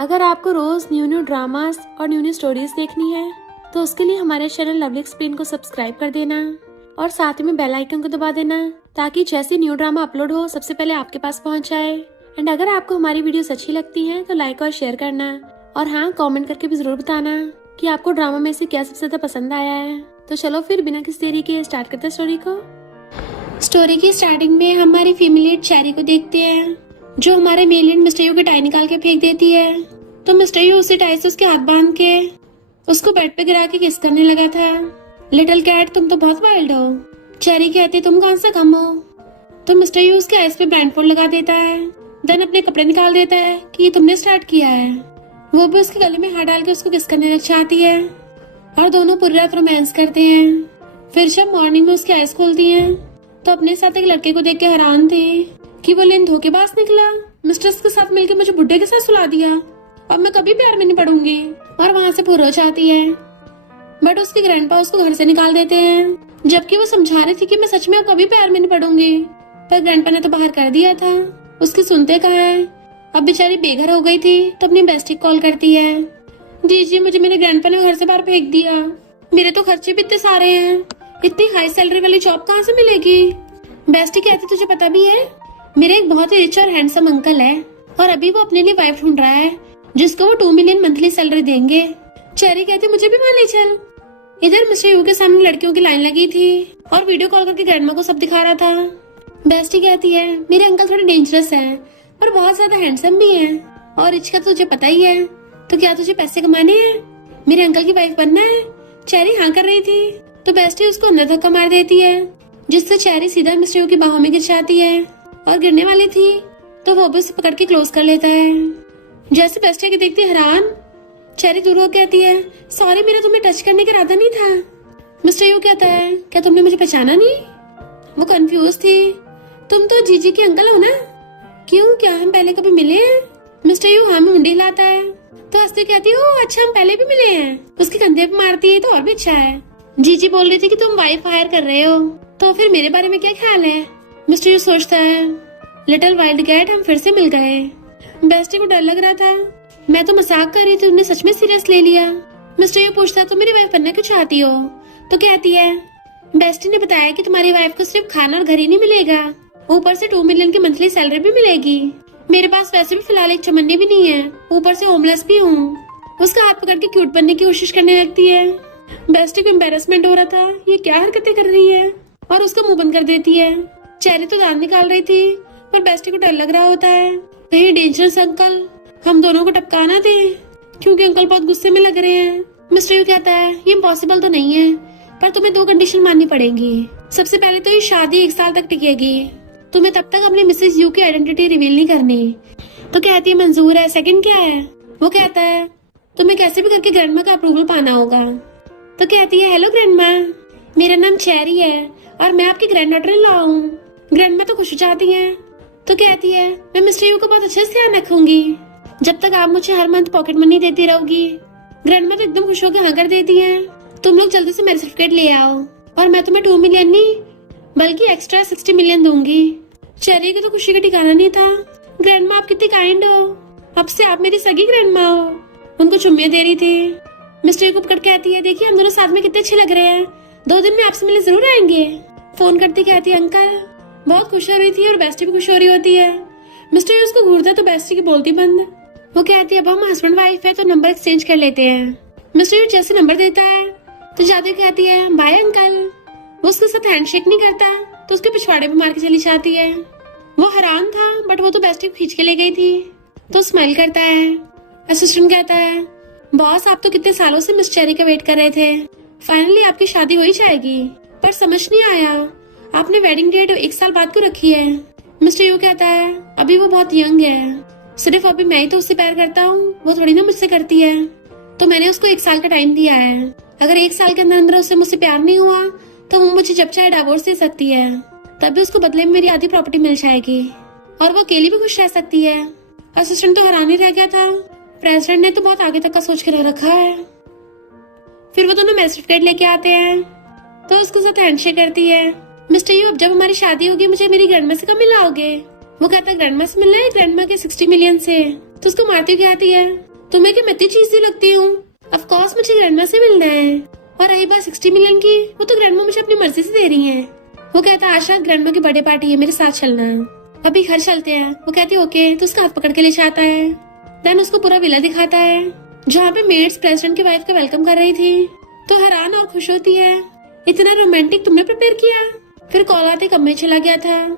अगर आपको रोज new new dramas और न्यू न्यू स्टोरीज देखनी है तो उसके लिए हमारे चैनल लवली एक्सप्लेन को सब्सक्राइब कर देना और साथ में बेल आइकन को दबा देना ताकि जैसे न्यू ड्रामा अपलोड हो सबसे पहले आपके पास पहुंच जाए। एंड अगर आपको हमारी वीडियोस अच्छी लगती हैं तो लाइक और शेयर करना और हाँ, कमेंट करके भी जरूर बताना कि आपको ड्रामा में से क्या सबसे ज्यादा पसंद आया है। तो चलो फिर बिना किसी देरी के स्टार्ट करते हैं स्टोरी को। स्टोरी की स्टार्टिंग में हमारी फीमेल लीड चेरी को देखते हैं जो हमारे मेल लीड मिस्टर यू की टाई निकाल के फेंक देती है। तो मिस्टर यू उसी टाई से उसके हाथ बांध के उसको बेड पे गिरा के किस करने लगा था। लिटिल कैट, तुम तो बहुत वाइल्ड हो। चेरी कहती, तुम कौन सा कम हो। तो मिस्टर यू उसके आइस पे ब्लाइंडफोल्ड लगा देता है, देन अपने कपड़े निकाल देता है कि ये तुमने स्टार्ट किया है। वो भी उसके गले में हाथ डाल के उसको किस करने लग जाती है और दोनों पूरी रात रोमांस करते हैं। फिर जब मॉर्निंग में उसकी आइस खोलती हैं तो अपने साथ एक लड़के को देख के हैरान थे कि वो लेन धोखेबाज निकला। मिस्ट्रेस के साथ मिलकर मुझे बुड्ढे के साथ सुला दिया, अब मैं कभी प्यार में नहीं पड़ूंगी। और वहाँ से पूरा चाहती है, बट उसके ग्रैंडपा उसको घर से निकाल देते हैं जबकि वो समझा रही थी कि मैं सच में अब कभी प्यार में नहीं पड़ूंगी, पर ग्रैंडपा ने तो बाहर कर दिया था। उसकी सुनते कहाँ है। अब बेचारी बेघर हो गई थी तो अपनी बेस्टी कॉल करती है, जी मुझे मेरे ग्रैंडपा ने घर से बाहर फेंक दिया, मेरे तो खर्चे भी इतने सारे हैं, इतनी हाई सैलरी वाली जॉब कहाँ से मिलेगी। बेस्टी कहती, तुझे पता भी है मेरे एक बहुत ही रिच और हैंडसम अंकल है और अभी वो अपने लिए वाइफ ढूंढ रहा है जिसको वो 2 मिलियन मंथली सैलरी देंगे। चेरी कहती, मुझे भी वहाँ ले चल। इधर मिस्टर यू के सामने लड़कियों की लाइन लगी थी और वीडियो कॉल करके ग्रैंडमा को सब दिखा रहा था। बेस्टी कहती है, मेरे अंकल थोड़े डेंजरस हैं और बहुत ज्यादा हैंडसम भी हैं और रिच का तुझे पता ही है, तो क्या तुझे पैसे कमाने हैं, मेरे अंकल की वाइफ बनना है। चेरी हाँ कर रही थी तो बेस्टी उसको अंदर धक्का मार देती है जिससे चेरी सीधा मिस्टर यू की बाहों में गिर जाती है और गिरने वाली थी तो वो भी उसे पकड़ के क्लोज कर लेता है। जैसे बेस्टी की देखती हैरान, चेरी दूर होकर कहती है, सॉरी मेरा तुम्हें टच करने का इरादा नहीं था। मिस्टर यू कहता है, क्या तुमने मुझे पहचाना नहीं। वो कंफ्यूज थी, तुम तो जीजी के अंकल हो ना, क्यों, क्या हम पहले कभी मिले हैं। मिस्टर यू हाँ में मुंडी लाता है तो हंसते कहती, ओ अच्छा हम पहले भी मिले हैं। उसके कंधे पे मारती है तो और भी अच्छा है। जीजी बोल रही थी कि तुम वाइफ हायर कर रहे हो, तो फिर मेरे बारे में क्या ख्याल है। मिस्टर यू सोचता है, लिटिल वाइल्ड कैट, हम फिर से मिल गए। बेस्टी को डर लग रहा था, मैं तो मजाक कर रही थी, तुमने सच में सीरियस ले लिया। मिस्टर यू पूछता, तुम मेरी वाइफ बनना क्यों चाहती हो। तो कहती है, बेस्टी ने बताया कि तुम्हारी वाइफ को सिर्फ खाना और घर ही नहीं मिलेगा, ऊपर से 2 मिलियन की मंथली सैलरी भी मिलेगी। मेरे पास वैसे भी फिलहाल एक चमन्नी भी नहीं है, ऊपर से होमलेस भी हूँ। उसका हाथ पकड़ के क्यूट बनने की कोशिश करने लगती है। बेस्टी को एम्बेरसमेंट हो रहा था, ये क्या हरकतें कर रही है, और उसका मुंह बंद कर देती है। चेरी तो दांत निकाल रही थी पर बेस्टी को डर लग रहा होता है, कहीं डेंजरस अंकल हम दोनों को टपका ना दे, क्योंकि अंकल बहुत गुस्से में लग रहे हैं। मिस्टर यू कहता है, ये इम्पॉसिबल तो नहीं है, पर तुम्हें 2 कंडीशन माननी पड़ेंगी। सबसे पहले तो ये शादी 1 साल तक टिकेगी, तुम्हें तब तक अपने मिसेज यू की आइडेंटिटी रिवील नहीं करनी। तो कहती है, मंजूर है। सेकंड क्या है। वो कहता है, तुम्हें कैसे भी करके ग्रैंडमा का अप्रूवल पाना होगा। तो कहती है, हेलो ग्रैंडमा, मेरा नाम चेरी है और मैं आपकी ग्रैंड डॉटर इन लॉ हूँ। ग्रैंडमा तो खुश हो जाती है तो कहती है, मैं मिस्टर यू का बहुत अच्छे से ध्यान रखूंगी जब तक आप मुझे हर मंथ पॉकेट मनी देती रहोगी। ग्रैंडमा तो एकदम खुश होकर हाँ कर देती है, तुम लोग जल्दी से मैरिज सर्टिफिकेट ले आओ और मैं तुम्हें 2 मिलियन नहीं बल्कि एक्स्ट्रा 60 मिलियन दूंगी। चेरी की तो खुशी का ठिकाना नहीं था। ग्रैंडमा आप कितनी काइंड हो, अब से आप मेरी सगी ग्रैंडमा हो। उनको चुम्मे दे रही थी। मिस्टर यू को पकड़ कहती है, देखिए हम दोनों साथ में कितने अच्छे लग रहे हैं, 2 दिन में आपसे मिलने जरूर आएंगे। फोन करती कहती है, अंकल। बहुत खुश हो रही थी और बेस्टी भी खुश हो रही होती है। मिस्टर यू उसको घूरता तो बेस्टी की बोलती बंद। वो कहती है, अब हम हस्बैंड वाइफ है तो नंबर एक्सचेंज कर लेते हैं। मिस्टर यू जैसे नंबर देता है तो जाते कहती है, बाय अंकल। वो उसके साथ हैंडशेक नहीं करता तो उसके पिछवाड़े पे मार के चली जाती है। वो हैरान था बट वो तो बेस्टी को खींच के ले गई थी तो स्माइल करता है। असिस्टेंट कहता है, बॉस आप तो कितने सालों से मिस चेरी का वेट कर रहे थे, फाइनली आपकी शादी हो ही जाएगी, पर समझ नहीं आया आपने वेडिंग डेट 1 साल बाद क्यों रखी है। मिस्टर यू कहता है, अभी वो बहुत यंग है, सिर्फ अभी मैं ही तो उससे प्यार करता हूँ, वो थोड़ी ना मुझसे करती है, तो मैंने उसको 1 साल का टाइम दिया है। अगर 1 साल के अंदर अंदर उससे मुझसे प्यार नहीं हुआ तो वो मुझे जब चाहे डिवोर्स दे सकती है, तभी उसको बदले में मेरी आधी प्रॉपर्टी मिल जाएगी और वो अकेली भी खुश रह सकती है। असिस्टेंट तो हैरान ही रह गया था, प्रेसिडेंट ने तो बहुत आगे तक का सोच के रखा है। फिर वो दोनों मैरिज सर्टिफिकेट लेके आते हैं तो उसके साथ हैंडशेक करती है। मिस्टर यू, अब जब हमारी शादी होगी मुझे मेरी ग्रैंडमा से कब मिलाओगे। वो कहता है, ग्रैंडमा से मिलना है, ग्रैंडमा के 60 मिलियन से। तो उसको मारती हुई आती है, तुम्हें क्या मैं इतनी चीज लगती हूँ? ऑफ कोर्स मुझे ग्रैंडमा से मिलना है। और रही बात 60 मिलियन की, वो तो ग्रैंडमा मुझे अपनी मर्जी से दे रही है। वो कहता है आशा ग्रैंडमा की बर्थडे पार्टी है, मेरे साथ चलना है, अभी घर चलते हैं। वो कहती है ओके, तो उसका हाथ पकड़ के ले जाता है। देन उसको पूरा विला दिखाता है जहाँ पे मेड्स प्रेसिडेंट की वाइफ का वेलकम कर रही थी। तो हैरान और खुश होती है, इतना रोमांटिक तुमने प्रिपेयर किया। फिर कॉल आते कमरे चला गया था।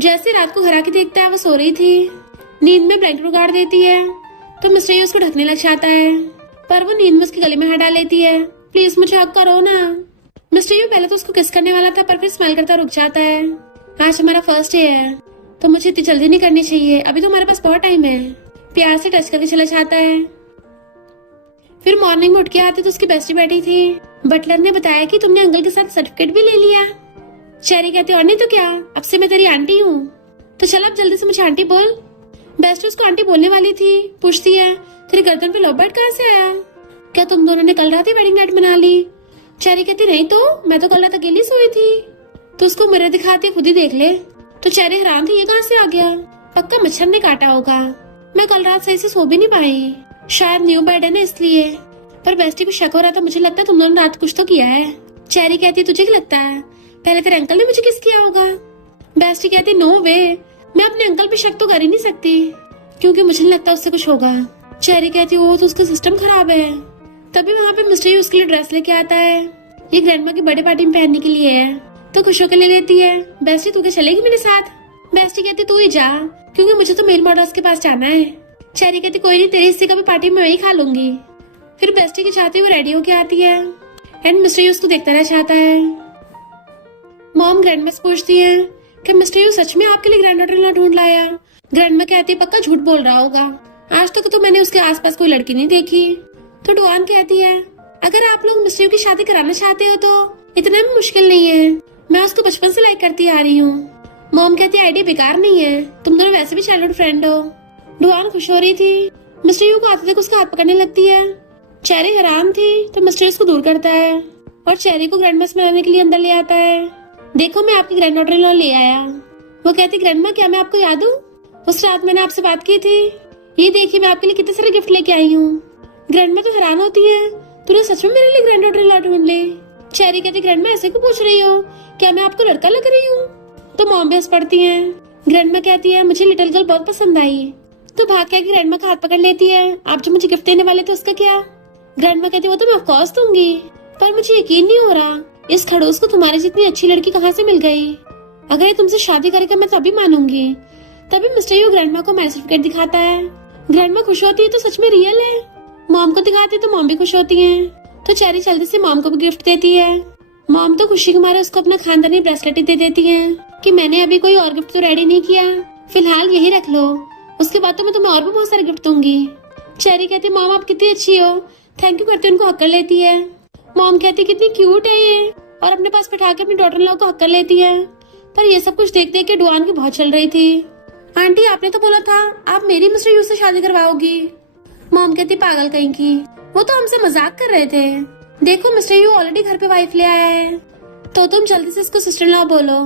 जैसे रात को घर आके देखता है वो सो रही थी, नींद में ब्लैंकेट उगाड़ देती है। तो मिस्टर यू उसको ढकने लग जाता है, पर वो नींद में उसके गले में हाथ डाल लेती है। प्लीज मुझे हक करो ना। मिस्टर यू पहले तो उसको किस करने वाला था, पर फिर स्माइल करता रुक जाता है। आज हमारा फर्स्ट डे है, तो मुझे इतनी जल्दी नहीं करनी चाहिए, अभी तो हमारे पास बहुत टाइम है। प्यार से टच करके चला जाता है। फिर मॉर्निंग में उठ के आते तो उसकी बेस्टी बैठी थी। बटलर ने बताया कि तुमने अंकल के साथ सर्टिफिकेट भी ले लिया। चेरी कहती और नहीं तो क्या, अब से मैं तेरी आंटी हूँ, तो चल अब जल्दी से मुझे आंटी बोल। बेस्टी उसको आंटी बोलने वाली थी, पूछती है तेरी गर्दन पे लव बर्ड कहाँ से आया? क्या तुम दोनों ने कल रात ही वेडिंग नाइट मना ली? चेरी कहती नहीं तो, मैं तो कल रात अकेली सोई थी। तो उसको मिरर दिखाती है, खुद ही देख ले। तो चेरी हैरान थी, ये कहाँ से आ गया? पक्का मच्छर ने काटा होगा, मैं कल रात सही से सो भी नहीं पाई, शायद न्यू बेड है ना इसलिए। पर बेस्टी को शक हो रहा था, मुझे लगता है तुम दोनों रात कुछ तो किया है। चेरी कहती है तुझे क्या लगता है, पहले तेरे अंकल ने मुझे किस किया होगा? बेस्टी कहती नो वे, मैं अपने अंकल पे शक तो कर ही नहीं सकती, क्योंकि मुझे नहीं लगता उससे कुछ होगा। चेरी कहती वो तो उसका सिस्टम खराब है। तभी वहाँ पे मिस्टर यू उसके लिए ड्रेस लेके आता है, ये ग्रैंडमा की बर्थडे पार्टी में पहनने के लिए है। तो खुश होकर ले लेती है। बेस्टी तू क्या चलेगी मेरे साथ? बेस्टी कहती तू ही जा, क्योंकि मुझे तो मेल मॉडल्स के पास जाना है। चेरी कहती कोई नहीं, तेरे हिस्से का भी पार्टी में वही खा लूंगी। फिर बेस्टी के चाहते हुए रेडी होके आती है एंड मिस्टर यू उसको देखता रह जाता है। मॉम ग्रैंडमा से पूछती है कि मिस्टर यू सच में आपके लिए ग्रैंड डॉटर इन लॉ ढूंढ लाया? ग्रैंडमा कहती है पक्का झूठ बोल रहा होगा, आज तक तो मैंने उसके आसपास कोई लड़की नहीं देखी। तो डुआन कहती है अगर आप लोग मिस्टर यू की शादी कराना चाहते हो तो इतना भी मुश्किल नहीं है, मैं उसको बचपन से लाइक करती आ रही हूँ। मॉम कहती है आइडिया बेकार नहीं है, तुम दोनों वैसे भी चाइल्डहुड फ्रेंड हो। डुआन खुश हो रही थी, मिस्टर यू को आते तक उसका हाथ पकड़ने लगती है। चेरी हैरान थी, तो मिस्टर उसको दूर करता है और चेरी को ग्रैंडमा से मिलाने के लिए अंदर ले आता है। देखो मैं आपकी ग्रैंड डॉटर इन लॉ ले आया। वो कहती ग्रैंडमा क्या मैं आपको याद हूँ? उस रात मैंने आपसे बात की थी, ये देखिए मैं आपके लिए कितने सारे गिफ्ट लेके आई हूँ। ग्रैंडमा तो हैरान होती है, तूने सच में मेरे लिए ग्रैंड डॉटर इन लॉ ढूंढ ली? चेरी कहती ग्रैंडमा ऐसे क्यों पूछ रही हो, क्या मैं आपको लड़का लग रही हूँ? तो मॉम भी हंस पड़ती है। ग्रैंडमा कहती है मुझे लिटिल गर्ल बहुत पसंद आई। तो भाग के ग्रैंडमा का हाथ पकड़ लेती है, आप जो मुझे गिफ्ट देने वाले थे उसका क्या? ग्रैंडमा कहती है वो तो मैं ऑफ कोर्स दूंगी, पर मुझे यकीन नहीं हो रहा इस खड़ूस को तुम्हारी जितनी अच्छी लड़की कहाँ से मिल गई। अगर ये तुमसे शादी करेगा मैं तभी मानूंगी। तभी मिस्टर यू ग्रैंडमा को मैरिज सर्टिफिकेट दिखाता है। ग्रैंडमा खुश होती है, तो सच में रियल है। मॉम को दिखाती है तो मॉम भी खुश होती है। तो चेरी जल्दी से मॉम को भी गिफ्ट देती है। मॉम तो खुशी के मारे उसको अपना खानदानी ब्रेसलेट दे देती है कि मैंने अभी कोई और गिफ्ट तो रेडी नहीं किया, फिलहाल यही रख लो, उसके बाद तो मैं तुम्हें और भी बहुत सारे गिफ्ट दूंगी। चेरी कहती है मॉम आप कितनी अच्छी हो, थैंक यू करते उनको हक कर लेती है। मॉम कहती कितनी क्यूट है ये, और अपने पास बैठा के अपनी डॉटर इन लॉ को हक कर लेती है। पर ये सब कुछ देख देख के डुआन की बहुत चल रही थी। आंटी आपने तो बोला था आप मेरी मिस्टर यू से शादी करवाओगी। मॉम कहती पागल कहीं की, वो तो हमसे मजाक कर रहे थे, देखो मिस्टर यू ऑलरेडी घर पे वाइफ ले आया है, तो तुम जल्दी से इसको सिस्टर इन लॉ बोलो।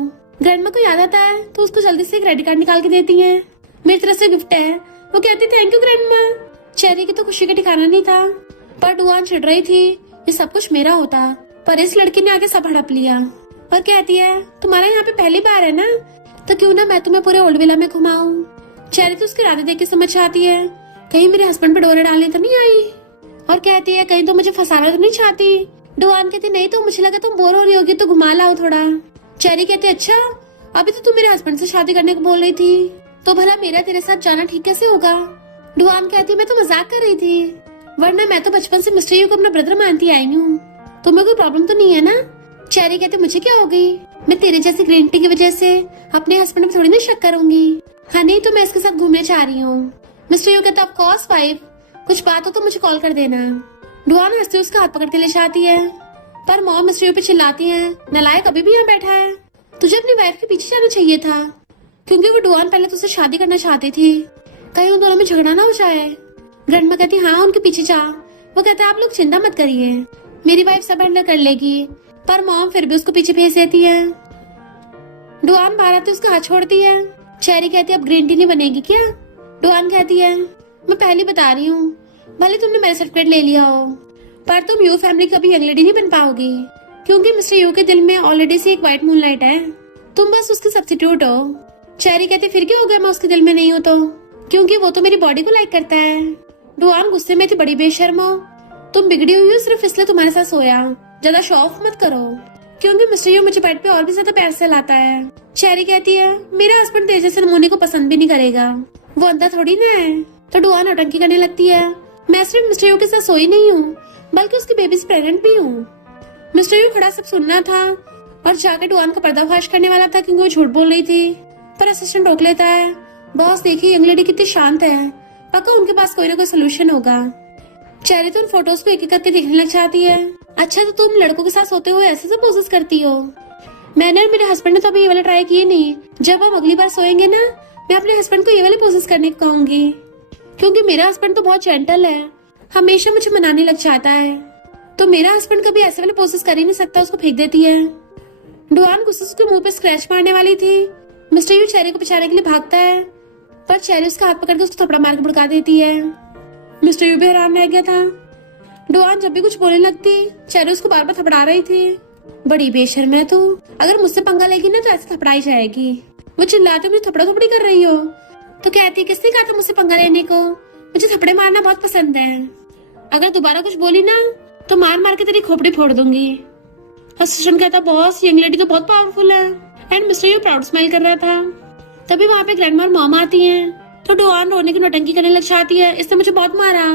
ग्रैंडमा को याद आता है तो उसको जल्दी से क्रेडिट कार्ड निकाल के देती है, मेरी तरफ से गिफ्ट है। वो कहती थैंक यू ग्रैंडमा। चेरी की तो खुशी का ठिकाना नहीं था, पर डुआन चिढ़ रही थी ये सब कुछ मेरा होता, पर इस लड़की ने आके सब हड़प लिया और कहती है तुम्हारा यहाँ पे पहली बार है ना, तो क्यों ना मैं तुम्हें पूरे ओल्ड विला में घुमाऊं। चेरी तो उसके इरादे देख के समझ आती है कहीं मेरे हस्बैंड पे डोरे डालने तो नहीं आई, और कहती है कहीं तो मुझे फंसाना तो नहीं चाहती। डुआन कहती नहीं तो मुझे लगा तुम बोर हो रही होगी तो घुमा लाओ थोड़ा। चेरी कहती अच्छा अभी तो तुम मेरे हस्बैंड से शादी करने को बोल रही थी, तो भला मेरा तेरे साथ जाना ठीक कैसे होगा। डुआन कहती मैं तो मजाक कर रही थी, वरना मैं तो बचपन से मिस्टर यू को अपना ब्रदर मानती आई हूँ, तुम्हें कोई प्रॉब्लम तो नहीं है ना। चेरी कहती मुझे क्या हो गई, मैं तेरे जैसी ग्रीन टी की वजह से अपने हस्बैंड पे थोड़ी ना शक करूंगी। हाँ नहीं तो मैं इसके साथ घूमने चाह रही हूँ। मिस्टर यू कहता ऑफ कोर्स वाइफ, कुछ बात हो तो मुझे कॉल कर देना। डुआन हंसते उसका हाथ पकड़ के ले जाती है, पर मॉम मिस्टर यू पे चिल्लाती है नालायक अभी भी यहाँ बैठा है, तुझे अपनी वाइफ के पीछे जाना चाहिए था, क्योंकि वो डुआन पहले तुझसे शादी करना चाहती थी, कहीं उन दोनों में झगड़ा ना हो जाए। ग्रैंडमा कहती हाँ उनके पीछे जा। वो कहता आप लोग चिंता मत करिए, मेरी वाइफ सब हैंडल कर लेगी, पर मॉम फिर भी उसको पीछे भेज देती है। डुआन बाहर आते उसका हाथ छोड़ती है। चेरी कहती अब ग्रीन टी नहीं बनेगी क्या? डुआन कहती है मैं पहले बता रही हूँ भले तुमने मैरिज सर्टिफिकेट ले लिया हो, पर तुम यू फैमिली कभी यंग लेडी नहीं बन पाओगी, क्योंकि मिस्टर यू के दिल में ऑलरेडी से एक व्हाइट मूनलाइट है। तुम बस उसके सब्स्टिट्यूट हो। चेरी कहती फिर क्या हो गया मैं उसके दिल में नहीं हूँ तो, क्योंकि वो तो मेरी बॉडी को लाइक करता है। डुआन गुस्से में थी, बड़ी बेशर्म हो तुम, बिगड़ी हुई हो सिर्फ इसलिए तुम्हारे साथ सोया। ज्यादा शो ऑफ मत करो, क्योंकि मिस्टर यू मुझे बेड पे और भी ज्यादा प्यार से लाता है। चेरी कहती है मेरा हस्बैंड तेज जैसे नमूने को पसंद भी नहीं करेगा, वो अंधा थोड़ी ना है। तो डुआन नौटंकी करने लगती है, मैं सिर्फ मिस्टर यू के साथ सोई नहीं हूँ, बल्कि उसकी बेबी से प्रेग्नेंट भी हूँ। मिस्टर यू खड़ा सब सुनना था और जाकर डुआन का पर्दाफाश करने वाला था, क्योंकि वो झूठ बोल रही थी, पर असिस्टेंट रोक लेता है। बॉस देखिए यंग लेडी कितनी शांत है, पक्का उनके पास कोई ना कोई सोल्यूशन होगा। चेरी तो उन फोटोज को एक एक करके देखने लग जाती है। अच्छा तो तुम लड़कों के साथ सोते हुए ऐसे से पोजेस करती हो? मैंने और मेरे हस्बैंड ने तो अभी ये वाला ट्राई किए नहीं। जब हम अगली बार सोएंगे ना, मैं अपने हस्बैंड को ये वाले पोजेस करने को कहूंगी, क्योंकि मेरा हस्बैंड तो बहुत जेंटल है, हमेशा मुझे मनाने लग जाता है। तो मेरा हस्बैंड कभी ऐसे वाले पोजेस कर ही नहीं सकता, उसको फेंक देती है। डुआन गुस्से से उसके मुंह पे स्क्रैच मारने वाली थी। मिस्टर यू चेरी को बचाने के लिए भागता है, पर चेरी उसका हाथ पकड़ के उसको थपड़ा मार के भड़का देती है। मिस्टर यू भी हैरान रह गया था। डुआन जब भी कुछ बोलने लगती, चेरी उसको बार बार थपड़ा रही थी। बड़ी बेशर्म है तू, अगर मुझसे पंगा लेगी ना तो ऐसे थपड़ाई जाएगी। वो चिल्लाते मुझे थपड़ा थपड़ी कर रही हो। तो कहती किसने कहा था मुझसे पंगा लेने को, मुझे थपड़े मारना बहुत पसंद है। अगर दोबारा कुछ बोली ना तो मार मार के तेरी खोपड़ी फोड़ दूंगी। असिस्टेंट कहता बॉस यंग लेडी तो बहुत पावरफुल है। And mister you proud smile कर रहा था। तभी वहाँ पे ग्रैंडमा और मॉम आती हैं, तो डुआन रोने की नौटंकी करने लग जाती है, इसने मुझे बहुत मारा।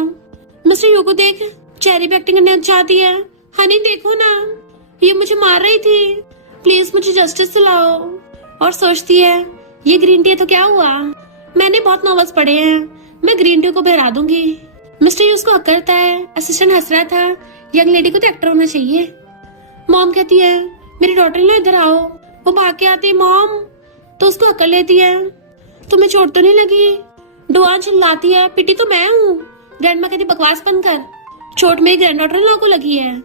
मिस्टर यू को देख चेरी भी एक्टिंग करने लग जाती है, हनी देखो ना ये मुझे मार रही थी, प्लीज मुझे जस्टिस दिलाओ। और सोचती है ये ग्रीन टी है तो क्या हुआ, मैंने बहुत नॉवेल्स पढ़े हैं, मैं ग्रीन टी को बहरा दूंगी। मिस्टर यू उसको हक करता है। असिस्टेंट हंस रहा था, यंग लेडी को तो एक्टर होना चाहिए। मॉम कहती है मेरी डॉटर लो इधर आओ। वो भाग के आती है मॉम, तो उसको हक कर लेती है। तुम्हें चोट तो नहीं लगी? डुआन चिल्लाती है पिटी तो मैं हूँ। ग्रैंडमा कहती बकवास बंद कर, चोट मेरी ग्रैंड डॉटर इन लोगों को लगी है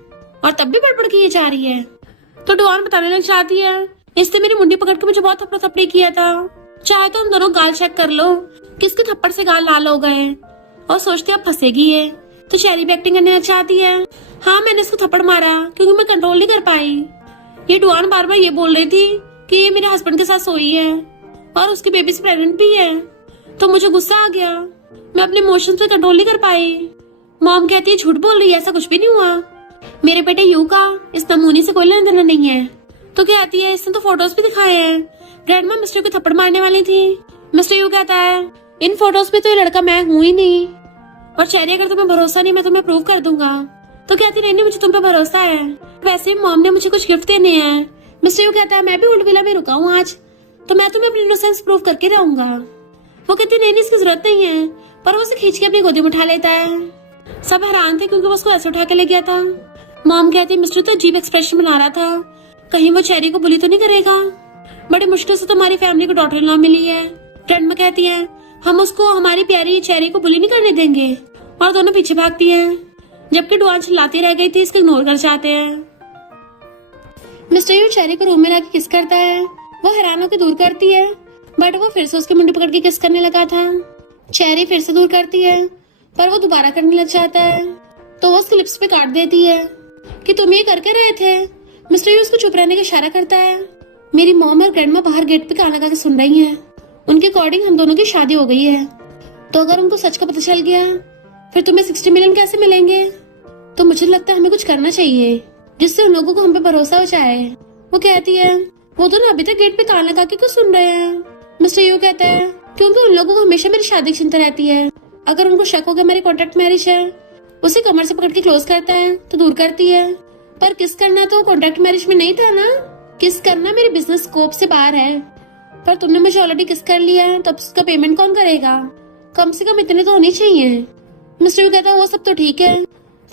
और तब भी बड़बड़ की जा रही है। तो डुआन बताने लग जाती है इसने मेरी मुंडी पकड़ के मुझे बहुत थप्पड़ थप्पड़ी किया था, चाहे तो हम दोनों गाल चेक कर लो किसके थप्पड़ से गाल लाल हो गए। और सोचती अब फंसेगी ये, तो चेरी भी एक्टिंग करने लग जाती है, हाँ मैंने इसको थप्पड़ मारा क्योंकि मैं कंट्रोल नहीं कर पाई। ये डुआन बार बार ये बोल रही थी कि ये मेरे हस्बैंड के साथ सोई है और उसकी बेबी से प्रेग्नेंट भी है। तो मुझे गुस्सा आ गया, मैं अपने इमोशंस पे कंट्रोल नहीं कर पाई। मॉम कहती है झूठ बोल रही है, ऐसा कुछ भी नहीं हुआ, मेरे बेटे यू का इस नमूने से कोई लेना देना नहीं है। तो कहती है इसने तो फोटोज भी दिखाए हैं, ग्रैंडमा मिस्टर को थप्पड़ मारने वाली थी। मिस्टर यू कहता है इन फोटोज पे तो ये लड़का मैं हूँ ही नहीं, और चेरी अगर तुम्हें भरोसा नहीं मैं तुम्हें प्रूव कर दूंगा। तो कहती नहीं मुझे तुम पे भरोसा है, वैसे मॉम ने मुझे कुछ गिफ्ट देने हैं। मिस्टर यू कहता है मैं भी उल्ट विला में रुका हूँ आज, तो मैं तुम्हें अपनी इनोसेंस प्रूव करके रहूंगा। वो कहती नहीं इसकी जरूरत नहीं है, पर वो उसे खींच के अपनी गोदी में उठा लेता है। सब हैरान थे क्योंकि वो उसको ऐसे उठा के ले गया था। मॉम कहती मिस्टर तो अजीब एक्सप्रेशन बना रहा था, कहीं वो चेरी को बुली तो नहीं करेगा, बड़ी मुश्किल से तुम्हारी फैमिली को डॉटर इन लॉ मिली है। ग्रैंडमा कहती है हम उसको हमारी प्यारी चेरी को बुली नहीं करने देंगे, और दोनों पीछे भागती हैं, जबकि डुआन चिल्लाती रह गई थी, इसको इग्नोर कर जाते हैं। मिस्टर यू चेरी को रूम में लाके किस करता है, वो हैरान होकर दूर करती है, बट वो फिर से उसकी मुंडी पकड़ के किस करने लगा था। चेरी फिर से दूर करती है, पर वो दोबारा करने लग जाता है, तो वो उसके लिप्स पे काट देती है कि तुम ये करके रहे थे। मिस्टर यू उसको चुप रहने का इशारा करता है। मेरी मॉम और ग्रैंडमा बाहर गेट पे कान लगा के सुन रही हैं, उनके अकॉर्डिंग हम दोनों की शादी हो गई है, तो अगर उनको सच का पता चल गया फिर तुम्हें 60 मिलियन कैसे मिलेंगे। तो मुझे लगता है हमें कुछ करना चाहिए जिससे उन लोगों को हम पे भरोसा हो जाए। वो कहती है वो तो ना अभी तक गेट पे कान लगा के क्यों सुन रहे हैं। मिस्टर यू कहता है क्योंकि उन लोगों को हमेशा मेरी शादी की चिंता रहती है, अगर उनको शक हो गया मेरी कॉन्ट्रैक्ट मैरिज है। उसे कमर से पकड़ के क्लोज करता है तो दूर करती है, पर किस करना तो कॉन्ट्रैक्ट मैरिज में नहीं था ना, किस करना मेरे बिजनेस स्कोप से बाहर है। पर तुमने मुझे ऑलरेडी किस कर लिया है, तो अब उसका पेमेंट कौन करेगा, कम से कम इतने तो होने चाहिए। मिस्टर यू कहता है वो सब तो ठीक है,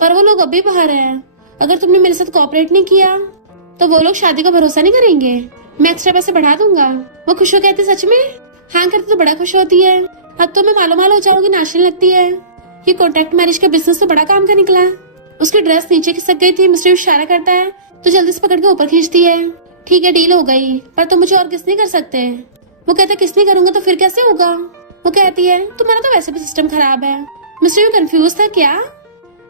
पर वो लोग अभी बाहर है, अगर तुमने मेरे साथ कोऑपरेट नहीं किया तो वो लोग शादी का भरोसा नहीं करेंगे, मैं एक्स्ट्रा पैसे बढ़ा दूंगा। वो खुश हो कहती सच में, हाँ करते तो बड़ा खुश होती है, अब तो मैं मालो माल हो जाऊंगी, नाचने लगती है। ये कॉन्ट्रैक्ट मैरिज का बिजनेस तो बड़ा काम का निकला। उसकी ड्रेस नीचे खिसक गई थी, मिस्टर यू इशारा करता है तो जल्दी से पकड़ के ऊपर खींचती है। ठीक है डील हो गई, पर तुम मुझे और किस नहीं कर सकते। वो कहता किस नहीं करूंगा तो फिर कैसे होगा। वो कहती है तुम्हारा तो वैसे भी सिस्टम खराब है, मिस्टर यू कंफ्यूज था क्या?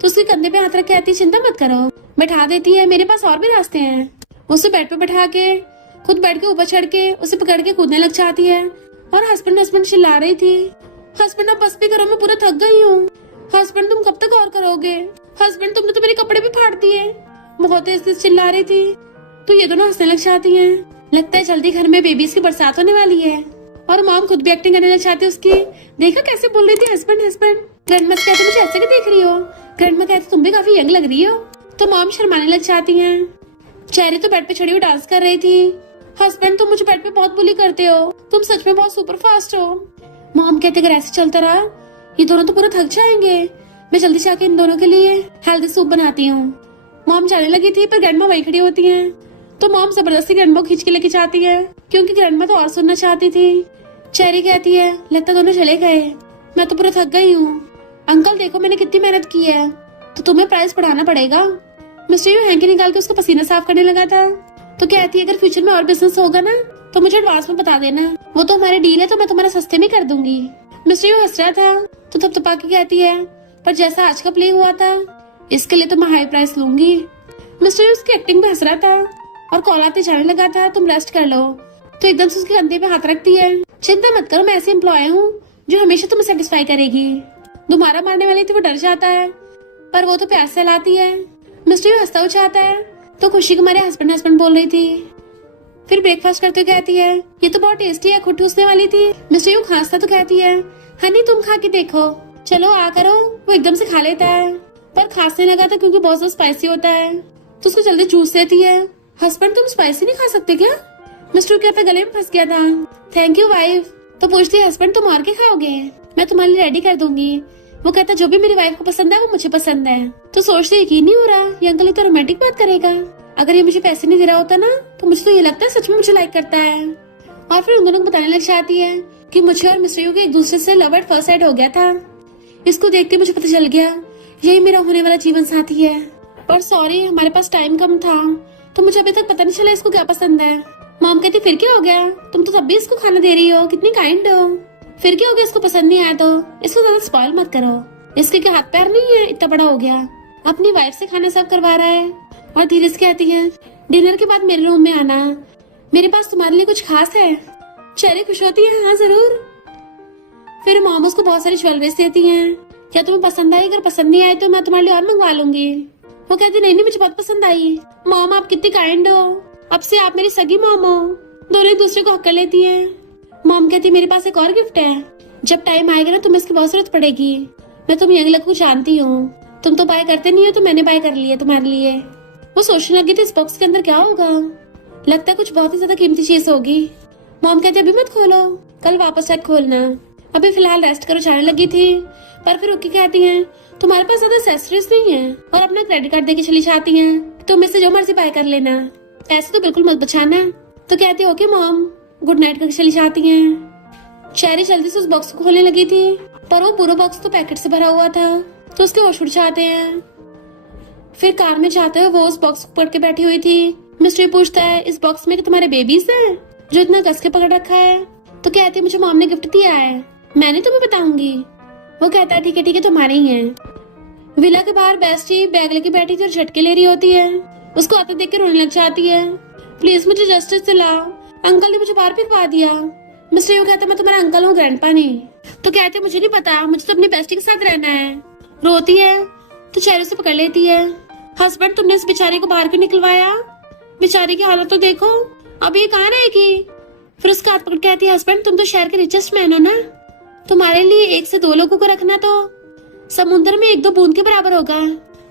तो उसके कंधे पे हाथ रख के कहती चिंता मत करो, बैठा देती है, मेरे पास और भी रास्ते हैं। उसे बेड पे बैठा के खुद बेड के ऊपर चढ़ के उसे पकड़ के कूदने लग जाती है और हस्बैंड हस्बैंड चिल्ला रही थी, हस्बैंड अब बस भी करो, मैं पूरा थक गई हूँ। हस्बैंड तुम कब तक और करोगे? हस्बैंड तुमने तो मेरे कपड़े भी फाड़ दिए। बहुत तेज तेज चिल्ला रही थी। तो ये दोनों हंसने लग जाती हैं। लगता है जल्दी घर में बेबीज की बरसात होने वाली है। और मॉम खुद भी एक्टिंग करने लग जाती है उसकी। देखा कैसे बोल रही थी हस्बैंड हस्बैंड। ग्रैंडमा कहते मुझे ऐसे क्यों देख रही हो? ग्रैंडमा कहते तुम भी काफी यंग लग रही हो। तो मॉम शर्माने लग जाती हैं। चेरी तो बेड पे चढ़ी हुई डांस कर रही थी। हस्बैंड तुम मुझे बेड पे बहुत बुली करते हो, तुम सच में बहुत सुपर फास्ट हो। मॉम कहते अगर ऐसे चलता रहा ये दोनों तो पूरा थक जाएंगे, मैं जल्दी से आके इन दोनों के लिए हेल्दी सूप बनाती हूँ। मॉम जाने लगी थी पर ग्रैंडमा वही खड़ी होती हैं। तो मॉम जबरदस्ती ग्रैंडमा को खींच के लेके जाती है क्योंकि ग्रैंडमा तो और सुनना चाहती थी। चेरी कहती है लगता दोनों चले गए, मैं तो पूरा थक गई हूँ। अंकल देखो मैंने कितनी मेहनत की है, तो तुम्हें प्राइस बढ़ाना पड़ेगा। मिस्टर यू हैंकी निकाल के उसका पसीना साफ करने लगा था। तो कहती है अगर फ्यूचर में और बिजनेस होगा ना तो मुझे एडवांस में बता देना, वो तो हमारी डील है, तो मैं तुम्हारा सस्ते में कर दूंगी। मिस्टर यू हंस रहा था तो थपथपा के कहती है पर जैसा आज का प्ले हुआ था इसके लिए तो मैं हाई प्राइस लूंगी। मिस्टर यू उसकी एक्टिंग पे हंस रहा था और कॉल आते जाने लगा था तुम रेस्ट कर लो। तो एकदम से उसके कंधे पे हाथ रखती है, चिंता मत करो मैं ऐसी एम्प्लॉय हूँ जो हमेशा तुम्हें सेटिस्फाई करेगी। दोबारा मारने वाली थी वो डर जाता है पर वो तो प्यार से लाती है। मिस्टर यू हंसता हुआ चाहता है तो खुशी के मारे हस्बैंड हस्बैंड बोल रही थी। फिर ब्रेकफास्ट करते हुए कहती है ये तो बहुत टेस्टी है, खुद ठूसने वाली थी। मिस्टर यू खांसता तो कहती है हनी तुम खा के देखो, चलो आ करो। वो एकदम से खा लेता है पर खांसने लगा था क्योंकि बहुत ज्यादा स्पाइसी होता है तो उसको जल्दी चूस देती है। हस्बैंड तुम स्पाइसी नहीं खा सकते क्या? मिस्टर कहता गले में फंस गया था। Thank you wife. तो पूछती है हस्बैंड तुम और के खाओगे? मैं तुम्हारे लिए रेडी कर दूंगी। वो कहता जो भी मेरी वाइफ को पसंद है वो मुझे पसंद है। तो सोचते यकीन नहीं हो रहा ये अंकल तो रोमांटिक बात करेगा। अगर ये मुझे पैसे नहीं दे रहा होता ना तो मुझे तो ये लगता है सच में मुझे लाइक करता है। और फिर उन दोनों को बताने लग जाती है कि मुझे और मिस्टर यू के एक दूसरे से लव एट फर्स्ट साइट हो गया था। इसको देख के मुझे पता चल गया यही मेरा होने वाला जीवन साथी है। पर सॉरी हमारे पास टाइम कम था तो मुझे अभी तक पता नहीं चला इसको क्या पसंद है। मॉम कहती फिर क्या हो गया, तुम तो तब भी इसको खाना दे रही हो, कितनी काइंड हो। फिर क्या हो गया इसको पसंद नहीं आया तो इसको ज्यादा स्पॉइल मत करो, इसके क्या हाथ पैर नहीं है, इतना बड़ा हो गया अपनी वाइफ से खाना सर्व करवा रहा है। और धीरे से कहती है डिनर के बाद मेरे रूम में आना, मेरे पास तुम्हारे लिए कुछ खास है। चेरी खुश होती है हाँ जरूर। फिर मॉम उसको बहुत सारी ज्वेलरीज देती हैं, क्या तुम्हें पसंद आई? अगर पसंद नहीं आए तो मैं तुम्हारे लिए और मंगवा लूंगी। वो कहती नहीं नहीं मुझे बहुत पसंद आई। मॉम आप कितनी काइंड हो, अब से आप मेरी सगी मॉम हो। दोनों एक दूसरे को हक कर लेती हैं। मॉम कहती मेरे पास एक और गिफ्ट है, जब टाइम आएगा ना तुम्हें इसकी बहुत जरूरत पड़ेगी। मैं तुम यंग लड़को जानती हूँ, तुम तो बाय करते नहीं हो तो मैंने बाय कर लिया तुम्हारे लिए। वो सोचने लगी थी इस बॉक्स के अंदर क्या होगा, लगता है कुछ बहुत ही ज्यादा कीमती चीज होगी। मॉम कहती अभी मत खोलो, कल वापस चेक खोलना, अभी फिलहाल रेस्ट करो। जाने लगी थी पर फिर रुकी कहती हैं तुम्हारे पास ज्यादा एक्सेसरीज नहीं है और अपना क्रेडिट कार्ड देके चली जाती हैं, तुम इससे जो मर्जी बाय कर लेना, पैसे तो बिल्कुल मत बचाना। तो कहती ओके मॉम, गुड नाइट करके चली जाती हैं। चेरी जल्दी से उस बॉक्स को खोलने लगी थी पर वो पूरा बॉक्स तो पैकेट से भरा हुआ था तो उसके होश उड़ जाते हैं। फिर कार में जाते हुए वो उस बॉक्स को पकड़ के बैठी हुई थी। मिस्टर पूछता है इस बॉक्स में तुम्हारे बेबीज हैं जो इतना कस के पकड़ रखा है? तो कहती है मुझे मॉम ने गिफ्ट दिया है, मैंने तुम्हें बताऊंगी। वो कहता है ठीक है तुम्हारे ही हैं। विला के बाहर बेस्टी बैग लेके बैठी थी और झटके ले रही होती है, उसको आते देख के रोने लग जाती है। प्लीज मुझे जस्टिस दिला, अंकल ने मुझे बाहर फिरवा दिया। मिस्टर यू कहता मैं तुम्हारा अंकल हूँ ग्रैंडपा नहीं। तो कहते मुझे नहीं पता, मुझे तो अपनी बेस्टी के साथ रहना है। रोती है तो चेहरे से पकड़ लेती है। हस्बैंड तुमने इस बेचारी को बाहर क्यों निकलवाया, बेचारी की हालत तो देखो, अब ये कहाँ रहेगी। फिर उसका हाथ पकड़ कहती है हस्बैंड तुम तो शहर के रिचेस्ट मैन हो ना, तुम्हारे लिए 1 से 2 लोगों को रखना तो समुद्र में 1-2 बूंद के बराबर होगा,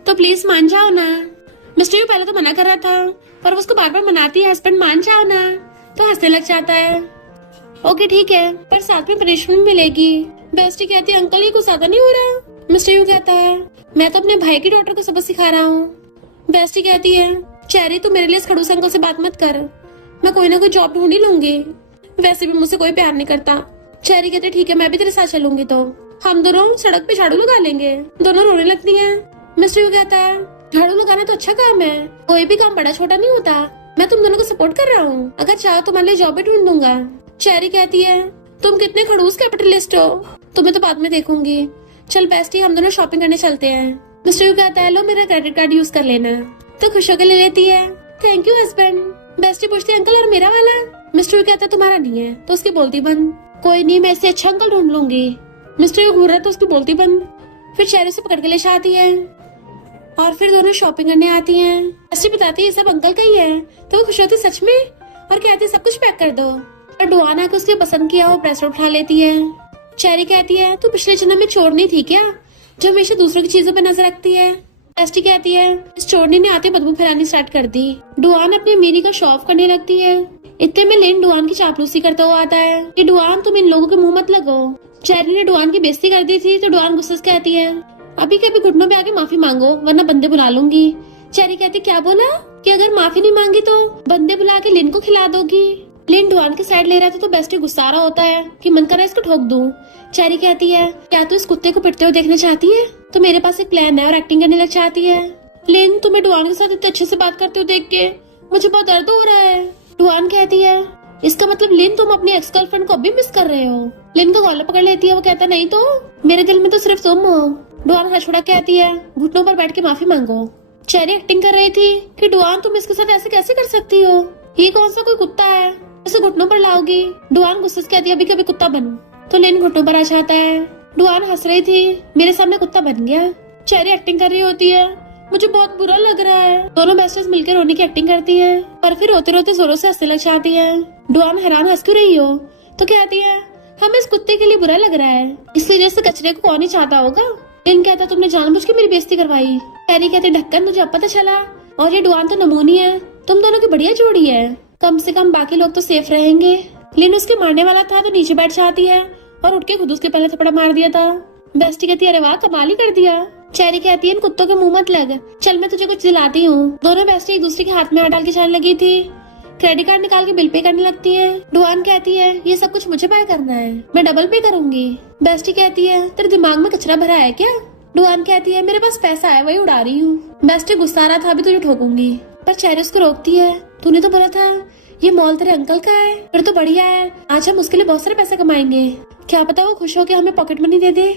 तो प्लीज मान जाओ ना। मिस्टर यू पहले तो मना कर रहा था पर उसको बार बार मनाती है हस्बैंड मान जाओ ना, तो हंसने लग जाता है। ओके ठीक है पर साथ में पनिशमेंट मिलेगी। बेस्टी कहती है अंकल ये कुछ ज्यादा नहीं हो रहा। मिस्टर यू कहता है मैं तो अपने भाई की डॉटर को सबक सिखा रहा हूँ। बेस्टी कहती है चेरी तू मेरे लिए इस खड़ूस अंकल से बात मत कर, मैं कोई ना कोई जॉब ढूंढ ही लूंगी, वैसे भी मुझसे कोई प्यार नहीं करता। चेरी कहते ठीक है मैं भी तेरे साथ चलूंगी, तो हम दोनों सड़क पे झाड़ू लगा लेंगे। दोनों रोने लगती हैं। मिस्टर यू कहता है झाड़ू लगाना तो अच्छा काम है, कोई भी काम बड़ा छोटा नहीं होता, मैं तुम दोनों को सपोर्ट कर रहा हूँ, अगर चाहो तुम्हारे लिए जॉब भी ढूंढ दूंगा। चेरी कहती है तुम कितने खड़ूस कैपिटलिस्ट हो, तुम्हें तो बाद में देखूंगी, चल बेस्टी हम दोनों शॉपिंग करने चलते हैं। मिस्टर यू कहता है लो मेरा क्रेडिट कार्ड यूज कर लेना, तो खुश होकर ले लेती है। Thank you husband. बेस्टी पूछती है अंकल और मेरा वाला? मिस्टर यू कहता है तुम्हारा नहीं है, तो उसकी बोलती बंद। कोई नहीं, मैं इससे अच्छा अंकल ढूंढ लूंगी। मिस्टर यू घूर रहा तो उसकी बोलती बंद। फिर चेहरे से पकड़ के ले आती है और फिर दोनों शॉपिंग करने आती हैं। बेस्टी बताती है ये सब अंकल का ही है, तो वो खुश होती सच में और कहती है सब कुछ पैक कर दो। और डुआना को उसके पसंद किया वो ब्रेसलेट उठा लेती है। चेरी कहती है तू पिछले जन्म में चोरनी थी क्या, जो हमेशा दूसरों की चीजों पर नजर रखती है? बेस्टी कहती है इस चोरनी ने आते बदबू फैलानी स्टार्ट कर दी। डुआन अपनी अमीरी का शो ऑफ करने लगती है। इतने में लिन डुआन की चापलूसी करता हुआ आता है कि डुआन तुम इन लोगों के मुंह मत लगो। चेरी ने डुआन की बेइज्जती कर दी थी, तो डुआन गुस्से से कहती है अभी के अभी घुटनों में आके माफी मांगो वरना बंदे बुला लूंगी। चेरी कहती क्या बोला कि अगर माफी नहीं मांगी तो बंदे बुला के लिन को खिला दोगी। लिन डुआन की साइड ले रहा था तो बेस्टी गुस्सा रहा होता है कि मन कर रहा है इसको ठोक दूं। चेरी कहती है क्या तू इस कुत्ते को पिटते हुए देखना चाहती है? तो मेरे पास एक प्लान है और एक्टिंग करने लग चाहती है। लिन तुम्हें डुआन के साथ इतने अच्छे से बात करते हुए देख के मुझे बहुत दर्द हो रहा है। डुआन कहती है इसका मतलब लिन तुम अपनी एक्स गर्लफ्रेंड को अभी मिस कर रहे हो। लिन का कॉलर पकड़ लेती है। वो कहता नहीं तो मेरे दिल में तो सिर्फ तुम हो। डुआन हाथ छुड़ा कहती है घुटनों पर बैठ के माफी मांगो। चेरी एक्टिंग कर रही थी कि डुआन तुम इसके साथ ऐसे कैसे कर सकती हो, ये कौन सा कोई कुत्ता है उसे घुटनों पर लाओगी। डुआन गुस्से से कहती है अभी कभी कुत्ता बन। तो लिन घुटनों पर आ जाता है। डुआन हंस रही थी मेरे सामने कुत्ता बन गया। चेरी एक्टिंग कर रही होती है मुझे बहुत बुरा लग रहा है। दोनों बेस्टर्स मिलकर रोने की एक्टिंग करती है और फिर रोते रोते जोरों से हंसने लग जाती है। डुआन हैरान हंस क्यों रही हो, तो कहती है हमें इस कुत्ते के लिए बुरा लग रहा है, इसलिए जैसे कचरे को कौन ही चाहता होगा। लिन कहता तुमने जानबूझ के मेरी बेइज्जती करवाई। चेरी कहते ढक्कन तुझे अब पता चला, और ये डुआन तो नमूनी है, तुम दोनों की बढ़िया जोड़ी है, कम से कम बाकी लोग तो सेफ रहेंगे। लिन उसके मारने वाला था तो नीचे बैठ जाती है और उठ के खुद उसके पहले थप्पड़ मार दिया था। बेस्टी कहती है अरे वाह कमाल ही कर दिया। चेरी कहती है इन कुत्तों के मुंह मत लग, चल मैं तुझे कुछ दिलाती हूँ। दोनों बेस्टी एक दूसरे के हाथ में हाथ डाल के चलने लगी थी। क्रेडिट कार्ड निकाल के बिल पे करने लगती है। डुआन कहती है ये सब कुछ मुझे पे करना है, मैं डबल पे करूंगी। बेस्टी कहती है तेरे दिमाग में कचरा भरा है क्या? डुआन कहती है मेरे पास पैसा है वही उड़ा रही हूँ। बेस्टी गुस्सा रहा था अभी तुझे ठोकूंगी, पर चेरी उसको रोकती है तूने तो बोला था ये मॉल तेरे अंकल का है, फिर तो बढ़िया है, आज हम उसके लिए बहुत सारे पैसे कमाएंगे, क्या पता वो खुश हो के हमें पॉकेट मनी दे दे।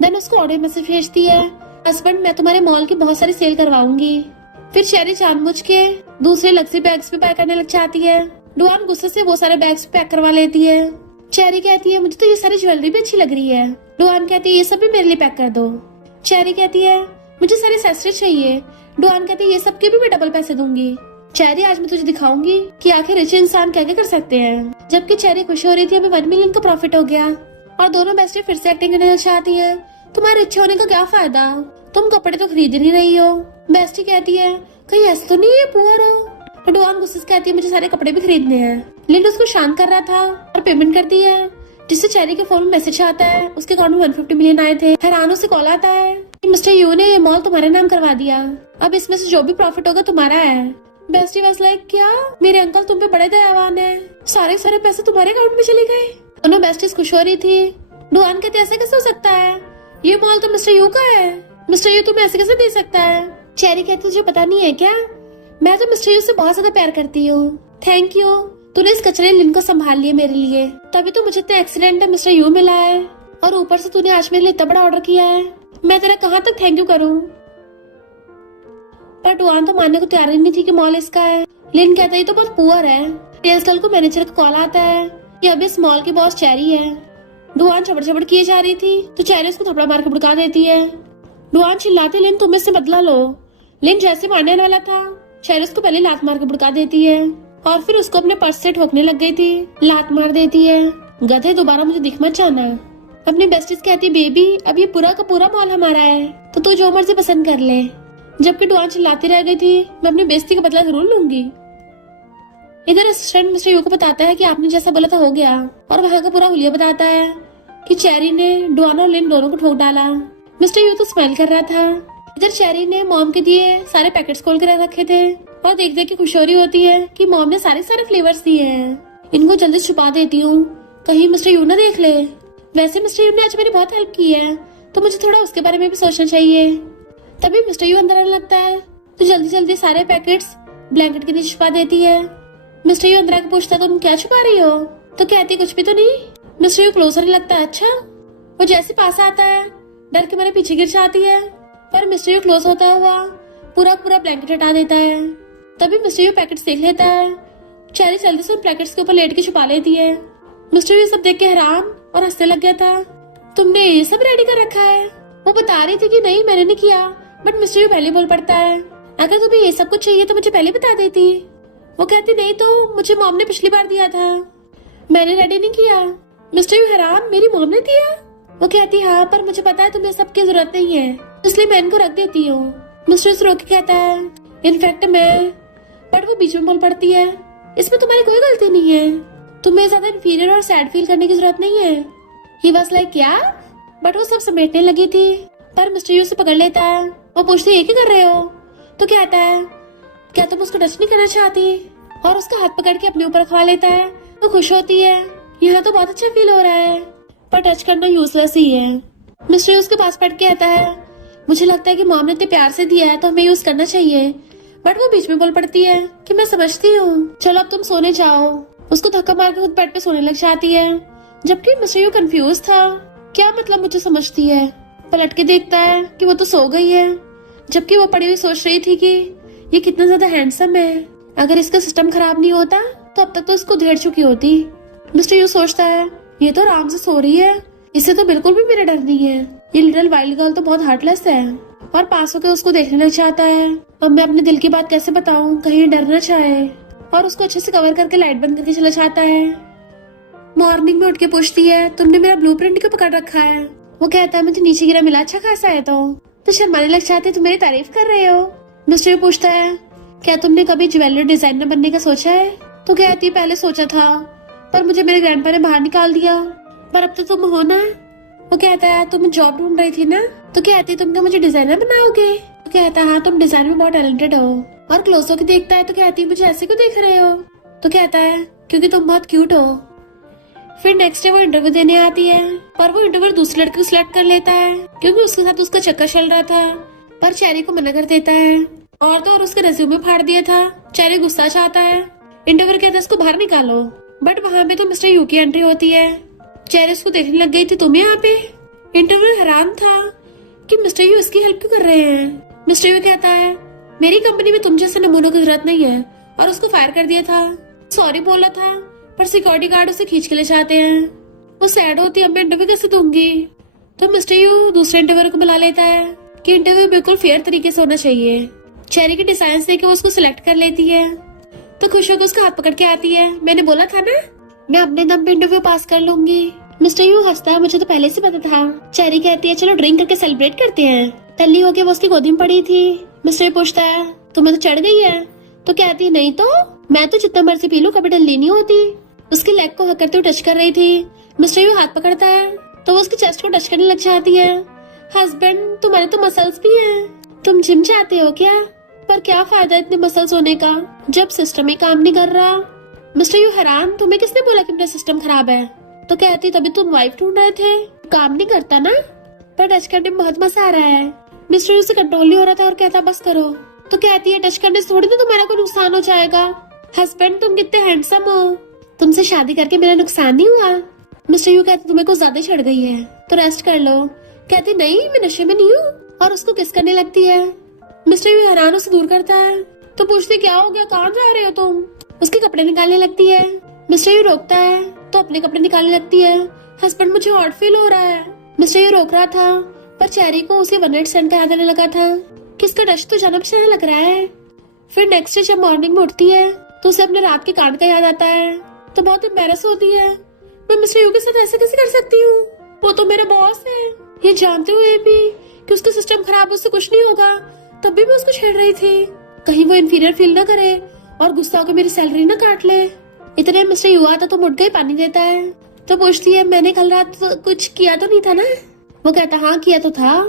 देन उसको ऑडियो मैसेज भेजती है हस्बैंड मैं तुम्हारे मॉल की बहुत सारी सेल करवाऊंगी। फिर चेरी जानबूझ के दूसरे लग्जरी बैग्स भी पैक करने लग जाती है। डुआन गुस्से से वो सारे बैग्स पैक करवा लेती है। चेरी कहती है मुझे तो ये सारी ज्वेलरी भी अच्छी लग रही है। डुआन कहती है ये सब भी मेरे लिए पैक कर दो। चेरी कहती है मुझे सारे एक्सेसरीज चाहिए। डुआन कहती है ये सब के भी मैं डबल पैसे दूंगी। चेरी आज मैं तुझे दिखाऊंगी कि आखिर रिच इंसान क्या क्या कर सकते हैं। जबकि चेरी खुश हो रही थी हमें 1 मिलियन का प्रॉफिट हो गया और दोनों बेस्टी फिर से एक्टिंग करने चाहती है। तुम्हारे अच्छे होने का क्या फायदा, तुम कपड़े तो खरीद नहीं रही हो। बेस्टी कहती है कहीं ऐसा तो नहीं है पुअर हो। तो डुआन गुस्से से कहती है मुझे सारे कपड़े भी खरीदने हैं। लिन उसको शांत कर रहा था और पेमेंट करती है, जिससे चेरी के फोन में मैसेज आता है उसके अकाउंट में 150 मिलियन आए थे। हैरान से कॉल आता है मिस्टर यू ने ये मॉल तुम्हारे नाम करवा दिया, अब इसमें से जो भी प्रॉफिट होगा तुम्हारा है। बेस्टी वाज लाइक क्या, मेरे अंकल तुम पे बड़े दयावान है, सारे सारे पैसे तुम्हारे अकाउंट में चले गए। दोनों बेस्टीज खुश हो रही थी। डुआन कहते ऐसा कैसे हो सकता है, ये मॉल तो मिस्टर यू का है, मिस्टर यू तुम्हें ऐसे कैसे दे सकता है। चेरी कहती तुझे पता नहीं है क्या, मैं तो मिस्टर यू से बहुत ज्यादा प्यार करती हूँ। थैंक यू, तूने इस कचरे लिन को संभाल लिया मेरे लिए, तभी तो मुझे इतना एक्सीडेंट है मिस्टर यू मिला है, और ऊपर से तूने आज मेरे लिए इतना बड़ा ऑर्डर किया है, मैं तेरा कहाँ तक थैंक यू करूँ। पर डुआन तो मानने को तैयार ही नहीं थी कि मॉल इसका है। लिन कहता है तो बहुत पुअर है। सेल्स गर्ल को मैनेजर का कॉल आता है कि अब इस मॉल की बॉस चेरी है। डुआन चबड़ चबड़ किए जा रही थी तो चेरी उसको थपड़ा मार के भड़का देती है। डुआन चिल्लाते लिन तुम इससे बदला लो। लिन जैसे मारने वाला था चेरी उसको पहले लात मार के भड़का देती है और फिर उसको अपने पर्स से ठोकने लग गई थी, लात मार देती है। गधे दोबारा मुझे दिख मत जाना। अपनी बेस्टीज कहती बेबी अब ये पूरा का पूरा मॉल हमारा है, तो तू जो मर्जी पसंद कर ले। जबकि डुआन चिल्लाती रह गई थी मैं अपनी बेइज्जती का बदला जरूर लूंगी। इधर असिस्टेंट मिस्टर यू को बताता है कि आपने जैसा बोला था हो गया, और वहाँ का पूरा हुलिया बताता है कि चेरी ने डुआन और लिन दोनों को ठोक डाला। मिस्टर यू तो स्माइल कर रहा था। इधर चेरी ने मॉम के दिए सारे पैकेट्स खोल कर रखे थे और देख देख के खुश हो रही होती है कि मॉम ने सारे सारे फ्लेवर्स दिए हैं, इनको जल्दी छुपा देती हूँ कहीं मिस्टर यू ना देख ले। वैसे मिस्टर यू ने आज मेरी बहुत हेल्प की है तो मुझे थोड़ा उसके बारे में भी सोचना चाहिए। तभी मिस्टर यू अंदर आने लगता है तो जल्दी जल्दी सारे पैकेट्स ब्लैंकेट के नीचे छुपा देती है। मिस्टर यू अंदर आके पूछता तुम क्या छुपा रही हो, तो कहती कुछ भी तो नहीं। मिस्टर यू क्लोजर लगता है। अच्छा, वो जैसे पास आता है डर के मारे पीछे गिर जाती है, पर मिस्टर यू क्लोज होता हुआ पूरा पूरा ब्लैंकेट हटा देता है। तभी मिस्टर यू पैकेट्स देख लेता है। चेरी जल्दी से उन पैकेट्स के ऊपर लेट के छुपा लेती है। मिस्टर यू सब देख के हैरान और हंसने लग गया था। तुमने ये सब रेडी कर रखा है? वो बता रही थी कि नहीं मैंने नहीं किया, बट मिस्टर यू पहले बोल पड़ता है, अगर तुम्हें ये सब कुछ चाहिए तो मुझे पहले बता देती। वो कहती नहीं तो मुझे मॉम ने पिछली बार दिया था, मैंने रेडी नहीं किया। मिस्टर यू हैरान, मेरी मॉम ने दिया? वो कहती हाँ, पर मुझे पता है तुम्हें सबकी जरूरत नहीं है, इसलिए मैं इनको रख देती हूँ। मिस्टर यू रोक के कहता है इनफैक्ट मैं, बट वो बीच में बोल पड़ती है, इसमें तुम्हारी कोई गलती नहीं है, तुम्हें ज्यादा इंफीरियर और सैड फील करने की जरूरत नहीं है। ही बस लाइक क्या? बट वो सब समेटने लगी थी, पर मिस्टर यू से पकड़ लेता है। वो पूछती है ये क्या कर रहे हो? तो कहता है क्या तुम उसको टच नहीं करना चाहती? और उसका हाथ पकड़ के अपने ऊपर रखवा लेता है। वो खुश होती है, यहाँ तो बहुत अच्छा फील हो रहा है, पर टच करना यूजलेस ही है। मिस्टर यू उसके पास पड़ के कहता है मुझे लगता है कि मॉम ने इतने प्यार से दिया है तो हमें यूज करना चाहिए। बट वो बीच में बोल पड़ती है कि मैं समझती हूँ, चलो अब तुम सोने जाओ। उसको धक्का मार के खुद बेड पे सोने लग जाती है, जबकि मिस्टर यू कंफ्यूज था, क्या मतलब मुझे समझती है। पलट के देखता है कि वो तो सो गई है, जबकि वो पड़ी हुई सोच रही थी कि ये कितना ज्यादा हैंडसम है, अगर इसका सिस्टम खराब नहीं होता तो अब तक तो इसको धेड़ चुकी होती। मिस्टर यू सोचता है ये तो आराम से सो रही है, इससे तो बिल्कुल भी मेरा डर नहीं है, ये लिटिल वाइल्ड गर्ल तो बहुत हार्टलेस है। और पास होकर उसको देखने लग जाता है। अब मैं अपने दिल की बात कैसे बताऊं, कहीं डर ना चाहे। और उसको अच्छे से कवर करके लाइट बंद करके चला जाता है। मॉर्निंग में उठ के पूछती है तुमने मेरा ब्लूप्रिंट क्यों पकड़ रखा है? वो कहता है मुझे नीचे गिरा मिला अच्छा खासा है। तो शर्माने लग जाते, तुम मेरी तारीफ कर रहे हो। मिस्टर यू पूछता है क्या तुमने कभी ज्वेलरी डिजाइनर बनने का सोचा है? तो कहती पहले सोचा था, पर मुझे मेरे ग्रैंडपा ने बाहर निकाल दिया, पर अब तो तुम हो ना। वो कहता है तुम जॉब ढूंढ रही थी ना? तो कहती तुम क्या मुझे डिजाइनर बनाओगे? तो कहता है हाँ तुम डिजाइन में बहुत टैलेंटेड हो। और क्लोज होकर देखता है तो कहती मुझे ऐसे क्यों देख रहे हो? तो कहता है क्योंकि तुम बहुत क्यूट हो। फिर नेक्स्ट डे वो इंटरव्यू देने आती है, पर वो इंटरव्यू दूसरे लड़के को सिलेक्ट कर लेता है क्योंकि उसके साथ उसका चक्कर चल रहा था, पर चेरी को मना कर देता है। और तो और उसके रेज्यूमे फाड़ दिया था। चेरी गुस्सा चाहता है, इंटरव्यू कहता है इसको बाहर निकालो, बट वहाँ पे तो मिस्टर यू की एंट्री होती है। चेरी उसको देखने लग गई थी, तुम यहाँ पे? इंटरव्यू हैरान था कि मिस्टर यू इसकी हेल्प क्यों कर रहे हैं। मिस्टर यू कहता है मेरी कंपनी में तुम जैसे नमूनों की जरूरत नहीं है, और उसको फायर कर दिया था। सॉरी बोला था, पर सिक्योरिटी गार्ड उसे खींच के ले जाते हैं। वो सैड होती, अब मैं इंटरव्यू कैसे दूंगी? तो मिस्टर यू दूसरे इंटरव्यू को बुला लेता है कि इंटरव्यू बिल्कुल फेयर तरीके से होना चाहिए। चेरी की डिजाइन देख के वो उसको सिलेक्ट कर लेती है, तो खुश होकर उसका हाथ पकड़ के आती है, मैंने बोला था ना मैं अपने दम पे इंटरव्यू पास कर लूंगी। मिस्टर यू हंसता है, मुझे तो पहले से पता था। चेरी कहती है चलो ड्रिंक करके सेलिब्रेट करते हैं। टल्ली होके वो उसकी गोदी में पड़ी थी। मिस्टर यू पूछता है तुम्हें तो चढ़ गई है? तो कहती है नहीं तो मैं तो जितना मर्जी पी लूं, कभी टल्ली नहीं होती। उसके लेग को हक करते हुए टच कर रही थी। मिस्टर यू हाथ पकड़ता है तो वो उसकी चेस्ट को टच करने लग जाती है। हस्बैंड तुम्हारे तो मसल्स भी हैं, तुम जिम जाते हो क्या? पर क्या फायदा इतने मसल्स होने का जब सिस्टम ही काम नहीं कर रहा। मिस्टर यू हैरान, तुम्हें किसने बोला कि मेरा सिस्टम खराब है? तो कहती तभी तुम वाइफ ढूंढ रहे थे, काम नहीं करता ना, पर टच करने में बहुत मजा आ रहा है। मिस्टर यू से कंट्रोल नहीं हो रहा था और कहता बस करो। तो कहती है टच करने से थोड़ी ना तुम्हारा कोई नुकसान हो जाएगा। हस्बैंड तुम कितने हैंडसम हो, तुमसे शादी करके मेरा नुकसान नहीं हुआ। मिस्टर यू कहते तुम्हें कुछ ज्यादा चढ़ गई है तो रेस्ट कर लो। कहती नहीं मैं नशे में नहीं हूँ, और उसको किस करने लगती है। मिस्टर यू हैरान उसे दूर करता है, तो पूछती क्या हो गया, कहाँ जा रहे हो तुम? उसके कपड़े निकालने लगती है। मिस्टर यू रोकता है तो अपने कपड़े निकालने लगती है। हस्बैंड मुझे हॉट फील हो रहा है। मिस्टर यू रोक रहा था, पर चेरी को उसे वन नाइट स्टैंड का याद आने लगा था, किसका टच तो जाना पहचाना लग रहा है। फिर नेक्स्ट डे जब मॉर्निंग में उठती है तो उसे अपने रात के कांड का याद आता है, तो बहुत एम्बैरस होती है। मैं मिस्टर यू के साथ ऐसे कैसे कर सकती हूँ, वो तो मेरा बॉस है। ये जानते हुए भी कि उसका सिस्टम खराब, उससे कुछ नहीं होगा, तब भी मैं उसको छेड़ रही थी, कहीं वो इंफीरियर फील ना करे और गुस्सा होकर मेरी सैलरी ना काट ले। इतने मिस्टर यू आता तो मुड़ के पानी देता है। तो पूछती है मैंने कल रात कुछ किया तो नहीं था ना? वो कहता हाँ किया तो था।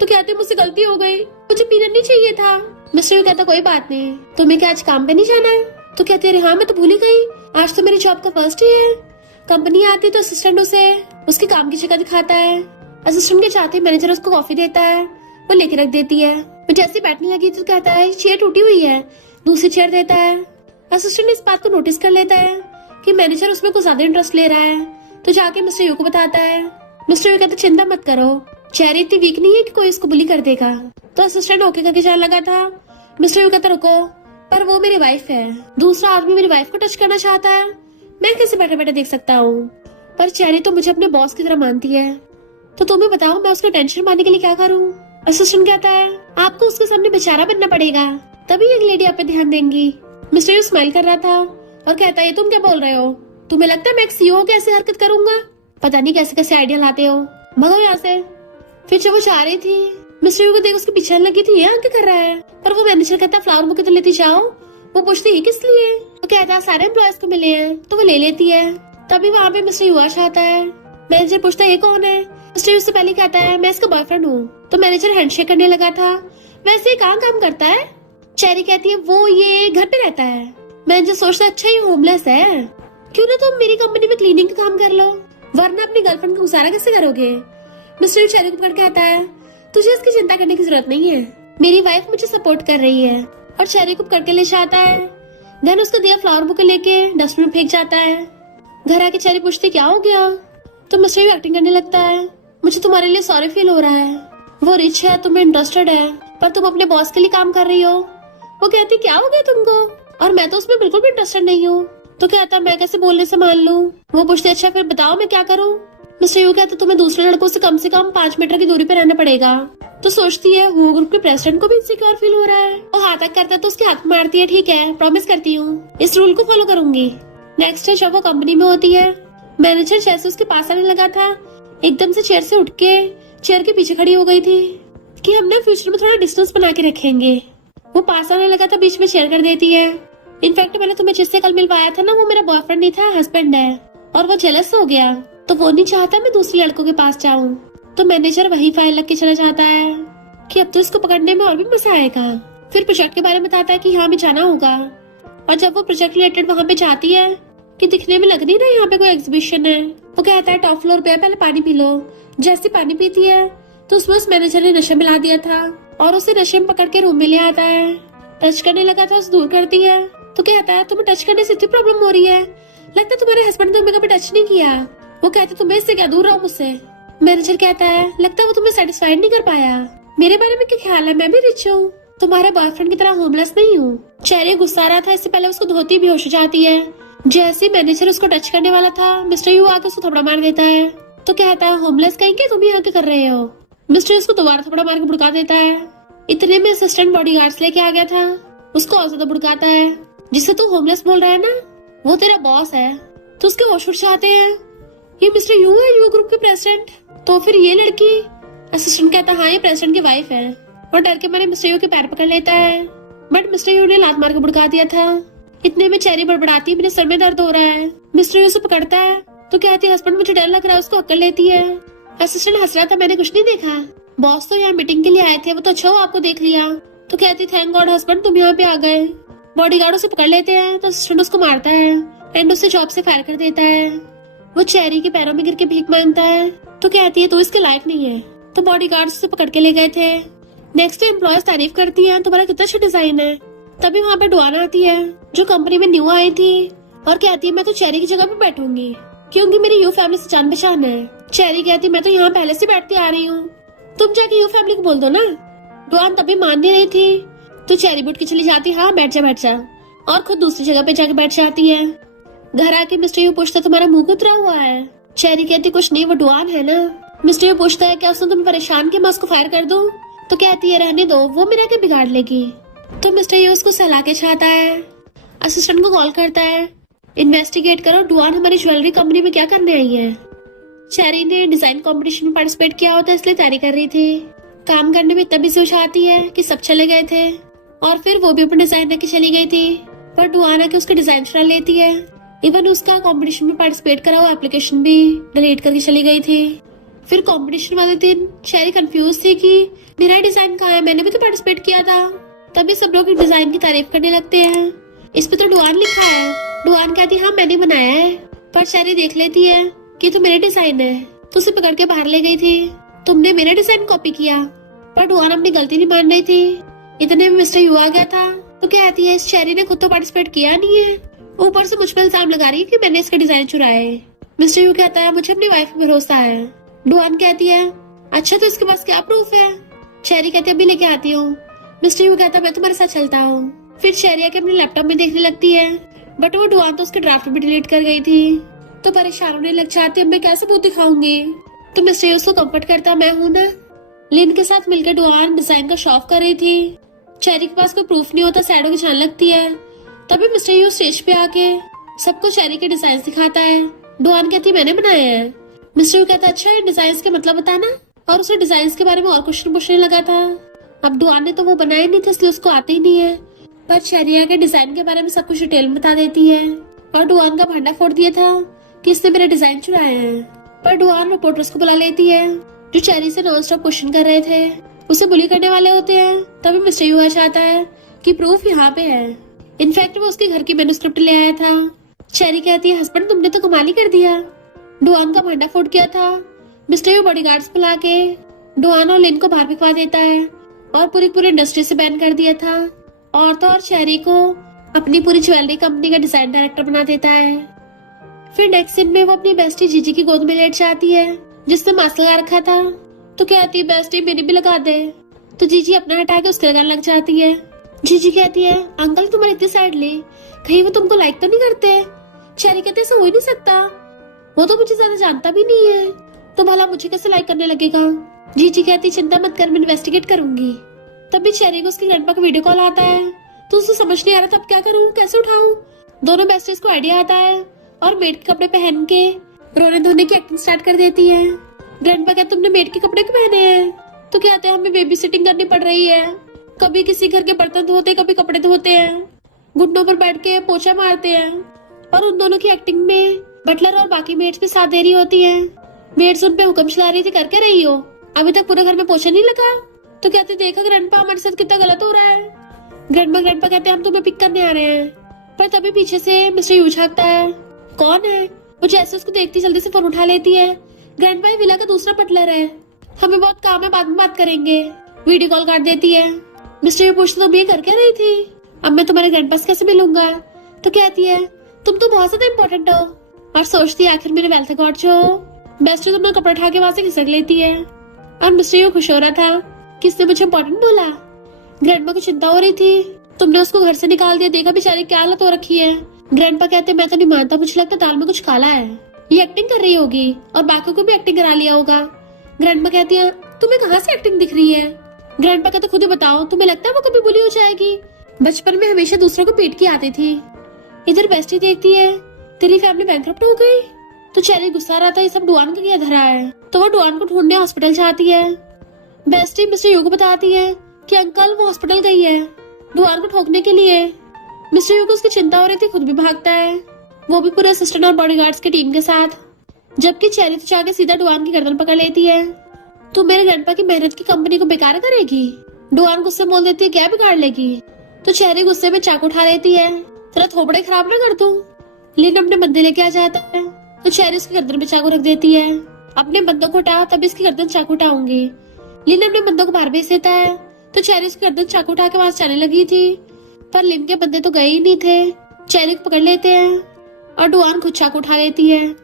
तो कहते मुझसे गलती हो गई, मुझे पीना नहीं चाहिए था। मिस्टर यू कहता कोई बात नहीं, तुम्हें क्या आज काम पे नहीं जाना है? तो कहते अरे हाँ मैं तो भूल ही गई, आज तो मेरी जॉब का फर्स्ट डे है। कंपनी आती तो असिस्टेंट उसे उसके काम की जगह दिखाता है। असिस्टेंट के चाहते मैनेजर उसको कॉफी देता है, वो लेके रख देती है। वो जैसे बैठने लगी तो कहता है चेयर टूटी हुई है, दूसरी चेयर देता है। असिस्टेंट इस बात को नोटिस कर लेता है कि मैनेजर उसमें कुछ ज्यादा इंटरेस्ट ले रहा है, तो जाके मिस्टर यू को बताता है। मिस्टर यू कहते चिंता मत करो, चेरी इतनी वीक नहीं है कि कोई इसको बुली कर देगा। तो असिस्टेंट ओके करके जाने लगा था। मिस्टर यू कहता रुको, पर वो मेरी वाइफ है, दूसरा आदमी मेरी वाइफ को टच करना चाहता है, मैं कैसे बैठे बैठे देख सकता हूँ। पर चेरी तो मुझे अपने बॉस की तरह मानती है, तो तुम्हें बताओ मैं उसको टेंशन पाने के लिए क्या करूँ। असिस्टेंट कहता है आपको उसके सामने बेचारा बनना पड़ेगा, तभी एक लेडी आप पे ध्यान देंगी। मिस्टर यू स्माइल कर रहा था और कहता है तुम क्या बोल रहे हो, तुम्हें लगता है मैं एक सीईओ कैसे हरकत करूंगा, पता नहीं कैसे कैसे आइडिया लाते हो, भगो यहाँ से। फिर जब वो जा रही थी मिस्टर यू को देख उसके पीछे लगी थी, यहाँ क्या कर रहा है। पर वो मैनेजर कहता है फ्लावर बुके तो लेती जाओ। वो पूछती है किस लिए, वो कहता है सारे एम्प्लॉयज को मिले हैं, तो वो ले लेती है। तभी वहाँ पे मिस्टर यू आता है। मैनेजर पूछता है ये कौन है। मिस्टर यू से पहले कहता है मैं इसका बॉयफ्रेंड हूँ। तो मैनेजर हैंडशेक करने लगा था। वैसे ही कहाँ काम करता है। चेरी कहती है वो ये घर पे रहता है। मैनेजर सोचता है अच्छा ये होमलेस है, क्यों ना तुम मेरी कंपनी में क्लीनिंग का काम कर लो, वरना अपनी गर्लफ्रेंड का गुजारा कैसे करोगे। मिस्टर यू चेरी को पकड़ के कहता है तुझे इसकी चिंता करने की जरूरत नहीं है, मेरी वाइफ मुझे सपोर्ट कर रही है। और चेरी को पकड़ के ले जाता है। देन उसको दिया फ्लावर बुके लेके डस्टबिन में फेंक जाता है। घर आके चेरी पूछती क्या हो गया। तो मिस्टर यू एक्टिंग करने लगता है मुझे तुम्हारे लिए सॉरी फील हो रहा है, वो रिच है, तुम्हें इंटरेस्टेड है, पर तुम अपने बॉस के लिए काम कर रही हो। वो कहती क्या हो गया तुमको, और मैं तो उसमें बिल्कुल भी इंटरेस्टेड नहीं हूँ। तो कहता मैं कैसे बोलने से मान लूँ। वो पूछते अच्छा फिर बताओ मैं क्या करूँ। मिस्टर यू कहता तुम्हें दूसरे लड़कों से कम 5 मीटर की दूरी पे रहना पड़ेगा। तो सोचती है वो ग्रुप के प्रेसिडेंट को भी इनसिक्योर फील हो रहा है। वो हाथ तक करता है तो उसके हाथ मारती है ठीक है प्रॉमिस करती हूँ इस रूल को फॉलो करूंगी। नेक्स्ट डे जब वो कंपनी में होती है, मैनेजर जैसे उसके पास आने लगा था एकदम से चेयर से उठ के चेयर के पीछे खड़ी हो गई थी कि हम ना फ्यूचर में थोड़ा डिस्टेंस बना के रखेंगे। वो पास आने लगा था, बीच में शेयर कर देती है इनफैक्ट मैंने तुम्हें जिससे कल मिलवाया था ना वो मेरा बॉयफ्रेंड नहीं था, हस्बैंड है, और वो जेलस हो गया तो वो नहीं चाहता मैं दूसरे लड़कों के पास जाऊं। तो मैनेजर वही फाइल रख के चला जाता है कि अब तो इसको पकड़ने में और भी मजा आएगा। फिर प्रोजेक्ट के बारे में बताता है कि यहाँ भी जाना होगा। और जब वो प्रोजेक्ट रिलेटेड वहाँ पे जाती है कि दिखने में लग नहीं रहा यहाँ पे कोई एग्जीबिशन है, वो कहता है टॉप फ्लोर पे पहले पानी पी लो। जैसे पानी पीती है तो उसमें उस मैनेजर ने नशा मिला दिया था और उसे नशे में पकड़ के रूम में ले आता है। टच करने लगा था, उसे दूर करती है तो कहता है तुम्हें टच करने से इतनी प्रॉब्लम हो रही है, लगता है तुम्हारे हस्बैंड ने तुम्हें कभी टच नहीं किया। वो कहते तुम्हें इससे क्या दूर रहो मुझसे। मैनेजर कहता है लगता है वो तुम्हें सेटिस्फाइड नहीं कर पाया, मेरे बारे में क्या ख्याल है, मैं भी रिच हूँ, तुम्हारे बॉयफ्रेंड की तरह होमलेस नहीं हूँ। चेरी गुस्सा रहा था, इससे पहले उसको धोती बेहोश हो जाती है। जैसे मैनेजर उसको टच करने वाला था मिस्टर यू आके उसको थपड़ा मार देता है। तो कहता है होमलेस कहीं के तुम यहाँ क्या कर रहे हो। मिस्टर उसको दोबारा थपड़ा मार के भुड़का देता है। इतने में असिस्टेंट बॉडीगार्ड्स लेके आ गया था, उसको और ज्यादा भुड़काता है। जिससे तू होमलेस बोल रहा है ना वो तेरा बॉस है। तो उसके होश उड़ जाते हैं, ये मिस्टर यू है, यू ग्रुप के प्रेसिडेंट। तो फिर ये लड़की, असिस्टेंट कहता हाँ ये प्रेसिडेंट की वाइफ है, और डर के मारे मिस्टर यू के पैर पकड़ लेता है। बट मिस्टर यू ने लात मार के भुड़का दिया था। इतने में चेरी बड़बड़ाती मेरे सर में दर्द हो रहा है। मिस्टर यू उसे पकड़ता है तो कहती है हस्बैंड मुझे डर लग रहा है, उसको अक्ल लेती है। असिस्टेंट हंस रहा था मैंने कुछ नहीं देखा, बॉस तो यहाँ मीटिंग के लिए आए थे, वो तो अच्छा हुआ आपको देख लिया। तो कहती थैंक गॉड हस्बैंड तुम यहाँ पे आ गए। बॉडीगार्ड उसे पकड़ लेते हैं तो असिस्टेंट उसको मारता है एंड उसे जॉब से फायर कर देता है। वो चेरी के पैरों में गिर के भीख मांगता है तो कहती है तू इसके लायक नहीं है। तो बॉडीगार्ड उसे पकड़ के ले गए थे। नेक्स्ट डे एम्प्लॉयज तारीफ करती है तुम्हारा कितना अच्छा डिजाइन है। तभी वहाँ पे डुआना आती है जो कंपनी में न्यू आई थी और कहती है मैं तो चेरी की जगह पे बैठूंगी क्योंकि मेरी यू फैमिली से जान पहचान है। चेरी कहती मैं तो यहाँ पहले से बैठती आ रही हूँ, तुम जाके यू फैमिली को बोल दो ना। डुआन तभी मान नहीं रही थी तो चेरी बुट की चली जाती हाँ बैठ जा, और खुद दूसरी जगह पे जाके बैठ जाती है। घर आके मिस्टर यू पूछता तुम्हारा मुंह उतरा हुआ है। चेरी कहती कुछ नहीं वो डुआन है ना। मिस्टर यू पूछता है क्या उसने तुम्हें परेशान किया, मैं उसको फायर कर दूं। तो कहती है रहने दो वो मेरा क्या बिगाड़ लेगी। तो मिस्टर यू उसको सहला के चाहता है। असिस्टेंट को कॉल करता है इन्वेस्टिगेट करो डुआन हमारी ज्वेलरी कंपनी में क्या करने आई है। चेरी ने डिजाइन कंपटीशन में पार्टिसिपेट किया होता इसलिए तैयारी कर रही थी। काम करने में तभी से उछाती है कि सब चले गए थे और फिर वो भी अपने डिजाइन लेके चली गई थी, पर डुआन आके उसका डिजाइन चुरा लेती है। इवन उसका कंपटीशन में पार्टिसिपेट करा हुआ एप्लीकेशन भी डिलीट करके चली गई थी। फिर कंपटीशन वाले दिन चेरी कंफ्यूज थी कि मेरा डिजाइन कहाँ है, मैंने भी तो पार्टिसिपेट किया था। तभी सब लोग डिजाइन की तारीफ करने लगते हैं, इस पे तो डुआन लिखा है। डुआन कहती हाँ मैंने बनाया है, पर चेरी देख लेती है कि तो मेरे डिजाइन है तो उसे पकड़ के बाहर ले गई थी, तुमने मेरा डिजाइन कॉपी किया। पर डुआन अपनी गलती नहीं मान रही थी। इतने में मिस्टर यू आ गया था तो कहती है इस चेरी ने खुद तो पार्टिसिपेट किया नहीं है, ऊपर से मुझ पर इल्जाम लगा रही है कि मैंने इसका डिजाइन चुराए। मिस्टर यू कहता है मुझे अपनी वाइफ पे भरोसा है। डुआन कहती है अच्छा तो इसके पास क्या प्रूफ है? चेरी कहती है अभी लेके आती हूँ। मिस्टर यू कहता मैं तुम्हारे साथ चलता हूँ। फिर चेरी आके अपने लैपटॉप में देखने लगती है, बट वो डुआन तो उसके ड्राफ्ट भी डिलीट कर गई थी। तो परेशान होने लग जाती है, मैं कैसे मुंह दिखाऊंगी? तो मिस्टर यू उसको कंफर्ट करता, मैं हूँ ना। लिन के साथ मिलकर डुआन डिजाइन का शॉप कर रही थी। चेरी के पास कोई प्रूफ नहीं होता, सैडो की जान लगती है। तभी मिस्टर यू स्टेज पे आके सबको चेरी के डिजाइन दिखाता है। डुआन कहती है मैंने बनाए हैं। मिस्टर यू कहता अच्छा ये डिजाइन के मतलब बताना, और उसे डिजाइन के बारे में और क्वेश्चन पूछने लगा था। अब डुआन ने तो वो बनाए नहीं थे इसलिए उसको आते ही नहीं है, पर चेरी के डिजाइन के बारे में सब कुछ डिटेल में बता देती है। और डुआन का भंडा फोड़ दिया था कि इसने मेरे डिजाइन चुराए हैं। पर डुआन रिपोर्टर्स को बुला लेती है जो चेरी से नॉन स्टॉप क्वेश्चन कर रहे थे, उसे बुली करने वाले होते हैं। तभी मिस्टर यू आ जाता है कि प्रूफ यहाँ पे है। इनफैक्ट वो उसके घर की मैन्युस्क्रिप्ट ले आया था। चेरी कहती है हस्बैंड तुमने तो कमाल ही कर दिया, डुआन का भंडा फोड़ किया था। मिस्टर यू बॉडीगार्ड्स बुला के डुआन और लिन को बाहर भिजवा देता है और पूरी इंडस्ट्री से बैन कर दिया था। और तो और चेरी को अपनी पूरी ज्वेलरी कंपनी का डिजाइन डायरेक्टर बना देता है। फिर नेक्स्ट सीन में वो अपनी बेस्टी जीजी की गोद में लेट जाती है जिसने मास्क लगा रखा था। तो कहती है बेस्टी मेरी भी लगा दे। तो जीजी अपना हटा के उसके लगाने लग जाती है। जीजी कहती है अंकल तुम्हारे इतने साइडली, कहीं वो तुमको लाइक तो नहीं करते? चेरी कहते ऐसा हो ही नहीं सकता, वो तो मुझे ज्यादा जानता भी नहीं है, तो भला मुझे कैसे लाइक करने लगेगा? जीजी कहती चिंता मत कर मैं इन्वेस्टिगेट करूंगी। तभी चेरी को उसके ग्रैंडपा का वीडियो कॉल आता है, तो उसे समझ नहीं आ रहा था अब क्या करूं, कैसे उठाऊं। दोनों बेस्टीज को आइडिया आता है और मेड के कपड़े पहन के रोने धोने की एक्टिंग स्टार्ट कर देती है। ग्रैंडपा कहते तुमने मेड के कपड़े क्यों पहने हैं? तो कहते हैं हमें बेबी सिटिंग करनी पड़ रही है, कभी किसी घर के बर्तन धोते कभी कपड़े धोते हैं, घुटनों पर बैठ के पोछा मारते हैं। और उन दोनों की एक्टिंग में बटलर और बाकी मेड्स भी साथ दे रही होती है। मेड्स उन पे हुक्म चला रही थी करके रही हो, अभी तक पूरे घर में पोछा नहीं लगा? तो कहते देखा ग्रैंडपा हमारे साथ कितना गलत हो रहा है। ग्रैंडपा कहते हम तुम्हें पिक करने आ रहे हैं। पर तभी पीछे से मिस्टर यू झांकता है, कौन है? वो जैसे उसको देखती जल्दी से फोन उठा लेती है। ग्रैंडपा विला का दूसरा बटलर है, हमें बहुत काम है बाद में बात करेंगे। वीडियो कॉल काट देती है। मिस्टर यू पूछते तुम ये कर क्या रही थी? अब मैं तुम्हारे ग्रैंडपा से कैसे मिलूंगा? तो कहती है तुम तो बहुत ज्यादा इम्पोर्टेंट हो। और सोचती है आखिर मेरे वेल्थ गॉड जो बेस्ट तुमने कपड़ा उठा के वहां से खिसक लेती है। और मिस्टर यू खुश हो रहा था, किसने मुझे इम्पोर्टेंट बोला? ग्रैंडपा को चिंता हो रही थी, तुमने उसको घर से निकाल दिया, देखा बेचारी क्या हालत हो रखी है। ग्रैंडपा कहते मैं तो नहीं मानता, मुझे लगता दाल में कुछ काला है, ये एक्टिंग कर रही होगी और बाकी को भी एक्टिंग करा लिया होगा। ग्रैंडपा कहती है तुम्हें कहाँ से एक्टिंग दिख रही है? ग्रैंडपा कहते खुद ही बताओ, तुम्हें लगता है वो कभी बुली हो जाएगी? बचपन में हमेशा दूसरों को पीट के आती थी। इधर बेस्टी देखती है तेरी फैमिली बैंकरप्ट हो गई। तो चेरी गुस्सा रहा था ये सब डुआन का क्या धरा है, तो वो डुआन को ढूंढने हॉस्पिटल जाती है। बेस्टी मिस्टर यू को बताती है कि अंकल वो हॉस्पिटल गई है डुआन को ठोकने के लिए। मिस्टर यू को उसकी चिंता हो रही थी, खुद भी भागता है, वो भी पूरे असिस्टेंट और बॉडीगार्ड्स की टीम के साथ। जबकि चेरी तो जाके सीधा डुआन की गर्दन पकड़ लेती है। तू मेरे ग्रैंडपा की मेहनत की कंपनी को बेकार करेगी? डुआन गुस्से बोल देती है क्या बिगाड़ लेगी? तो चेरी गुस्से में चाकू उठा लेती है, तेरा थोपड़े खराब ना कर दूं। लिन अपने बंदे लेके आ जाता है, तो चेरी उसकी गर्दन पे चाकू रख देती है। अपने बंदों को उठा तभी इसकी गर्दन चाकू उठाऊंगी। लिन अपने बंदों को बाहर भेज देता है, तो चेरी उसकी गर्दन चाकू उठा के वहां जाने लगी थी, पर लिन के बंदे तो गए ही नहीं थे। चेरी को पकड़ लेते हैं और डुआन खुद चाकू उठा लेती है।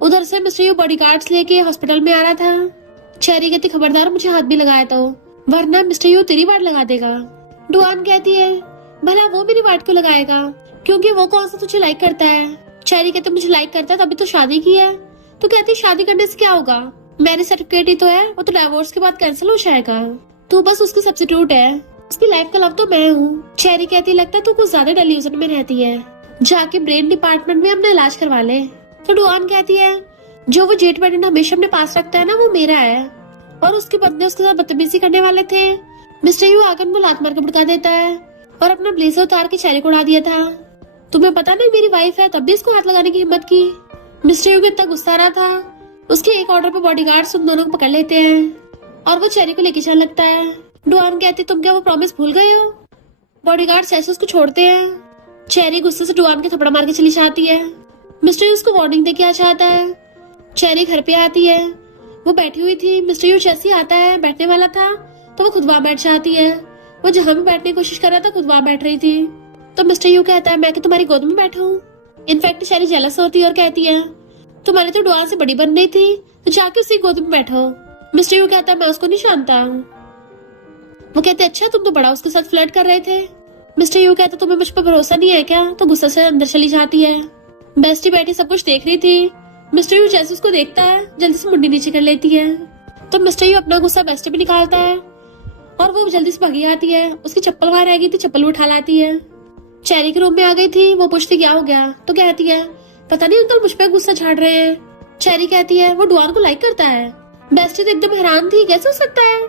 उधर से मिस्टर यू बॉडीगार्ड्स लेके हॉस्पिटल में आ रहा था। चेरी कहती खबरदार मुझे हाथ भी लगाया तो, वरना मिस्टर यू तेरी वाट लगा देगा। डुआन कहती है भला वो मेरी वाट क्यों लगाएगा, क्योंकि वो कौन सा तुझे लाइक करता है? चेरी कहते मुझे लाइक करता है तभी तो शादी की है। तो कहती शादी करने से क्या होगा, मैरिज सर्टिफिकेट ही तो है, वो तो डिवोर्स के बाद कैंसिल हो जाएगा, तू बस उसकी सब्स्टिट्यूट है, उसकी लाइफ का लव तो मैं हूँ। चेरी कहती लगता है तू कुछ ज्यादा डेल्यूजन में रहती है, जाके ब्रेन डिपार्टमेंट में अपना इलाज करवा ले। तो डुआन कहती है जो वो जेट पेंडेंट हमेशा अपने पास रखता है ना वो मेरा है, और उसके बंदे उसके साथ बदतमीजी करने वाले थे। मिस्टर यू आकर उनको लात मार के भड़का देता है और अपना ब्लेजर उतार के चेरी को उड़ा दिया था। तुम्हें पता नहीं मेरी वाइफ है, तब भी इसको हाथ लगाने की हिम्मत की। मिस्टर यू इतना गुस्सा रहा था, उसके एक ऑर्डर पे बॉडीगार्ड्स उन दोनों को पकड़ लेते हैं और वो चेरी को लेके चलने लगता है। डुआन कहती तुम क्या वो प्रॉमिस भूल गए हो? बॉडीगार्ड्स ऐसे उसको छोड़ते हैं। चेरी गुस्से से डुआन के थप्पड़ मार के चली जाती है। मिस्टर यू उसको वार्निंग दे के आ जाता है। चेरी घर पे आती है, वो बैठी हुई थी। मिस्टर यू जैसे ही आता है बैठने वाला था तो वो खुद वहां बैठ जाती है। वो जहां भी बैठने की कोशिश कर रहा था खुद वहां बैठ रही थी। तो मिस्टर यू कहता है मैं कि तुम्हारी गोद में बैठूं। इनफैक्ट चेरी जेलस होती है और कहती है तुम्हारी तो डुआन से बड़ी बन रही थी, तो जाके उसी गोद में बैठो। मिस्टर यू कहता है मैं उसको नहीं जानता। वो कहते अच्छा तुम तो बड़ा उसके साथ फ्लर्ट कर रहे थे। मिस्टर यू कहता तुम्हें मुझ पर भरोसा नहीं है क्या? तो गुस्सा से अंदर चली जाती है। बेस्टी बैठी सब कुछ देख रही थी। मिस्टर यू जैसे उसको देखता है जल्दी से मुंडी नीचे कर लेती है। तो मिस्टर यू अपना गुस्सा बेस्टी पे निकालता है और वो जल्दी से भागी आती है। उसकी चप्पल वहां रह गई थी, चप्पल उठा लाती है। चेरी के रूम में आ गई थी। वो पूछती क्या हो गया? तो कहती है पता नहीं अंकल मुझ पे गुस्सा झाड़ रहे हैं। चेरी कहती है वो डुआन को लाइक करता है। बेस्टी तो एकदम हैरान थी, कैसे हो सकता है?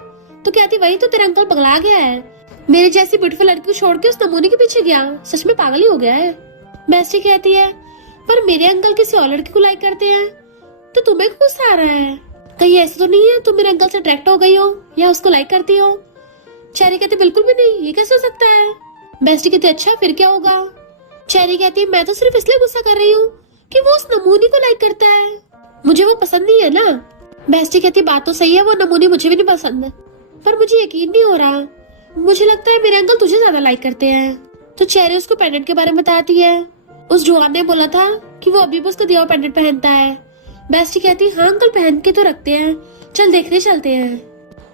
तो कहती वही तो तेरा अंकल पगला गया है, मेरे जैसी ब्यूटीफुल लड़की को छोड़ के उस नमूने के पीछे गया, सच में पागल ही हो गया है। बेस्टी कहती है पर मेरे अंकल किसी और लड़की को लाइक करते हैं तो तुम्हें गुस्सा आ रहा है? कहीं ऐसा तो नहीं है तुम मेरे अंकल से अट्रैक्ट हो गई हो या उसको लाइक करती हो? चेरी कहती बिल्कुल भी नहीं, ये कैसे हो सकता है? बेस्टी कहती अच्छा फिर क्या होगा? चेरी कहती है मैं तो सिर्फ इसलिए गुस्सा कर रही हूँ कि वो उस नमूने को लाइक करता है, मुझे वो पसंद नहीं है ना। बेस्टी कहती बात तो सही है, वो नमूने मुझे भी नहीं पसंद, पर मुझे यकीन नहीं हो रहा, मुझे लगता है मेरे अंकल तुझे ज्यादा लाइक करते हैं। तो चेरी उसको पेंडेंट के बारे में बताती है। उस जुआन ने बोला था कि वो अभी भी उसका दिया हुआ पेंडेंट पहनता है। बेस्टी कहती हाँ अंकल पहन के तो रखते हैं, चल देखने चलते हैं।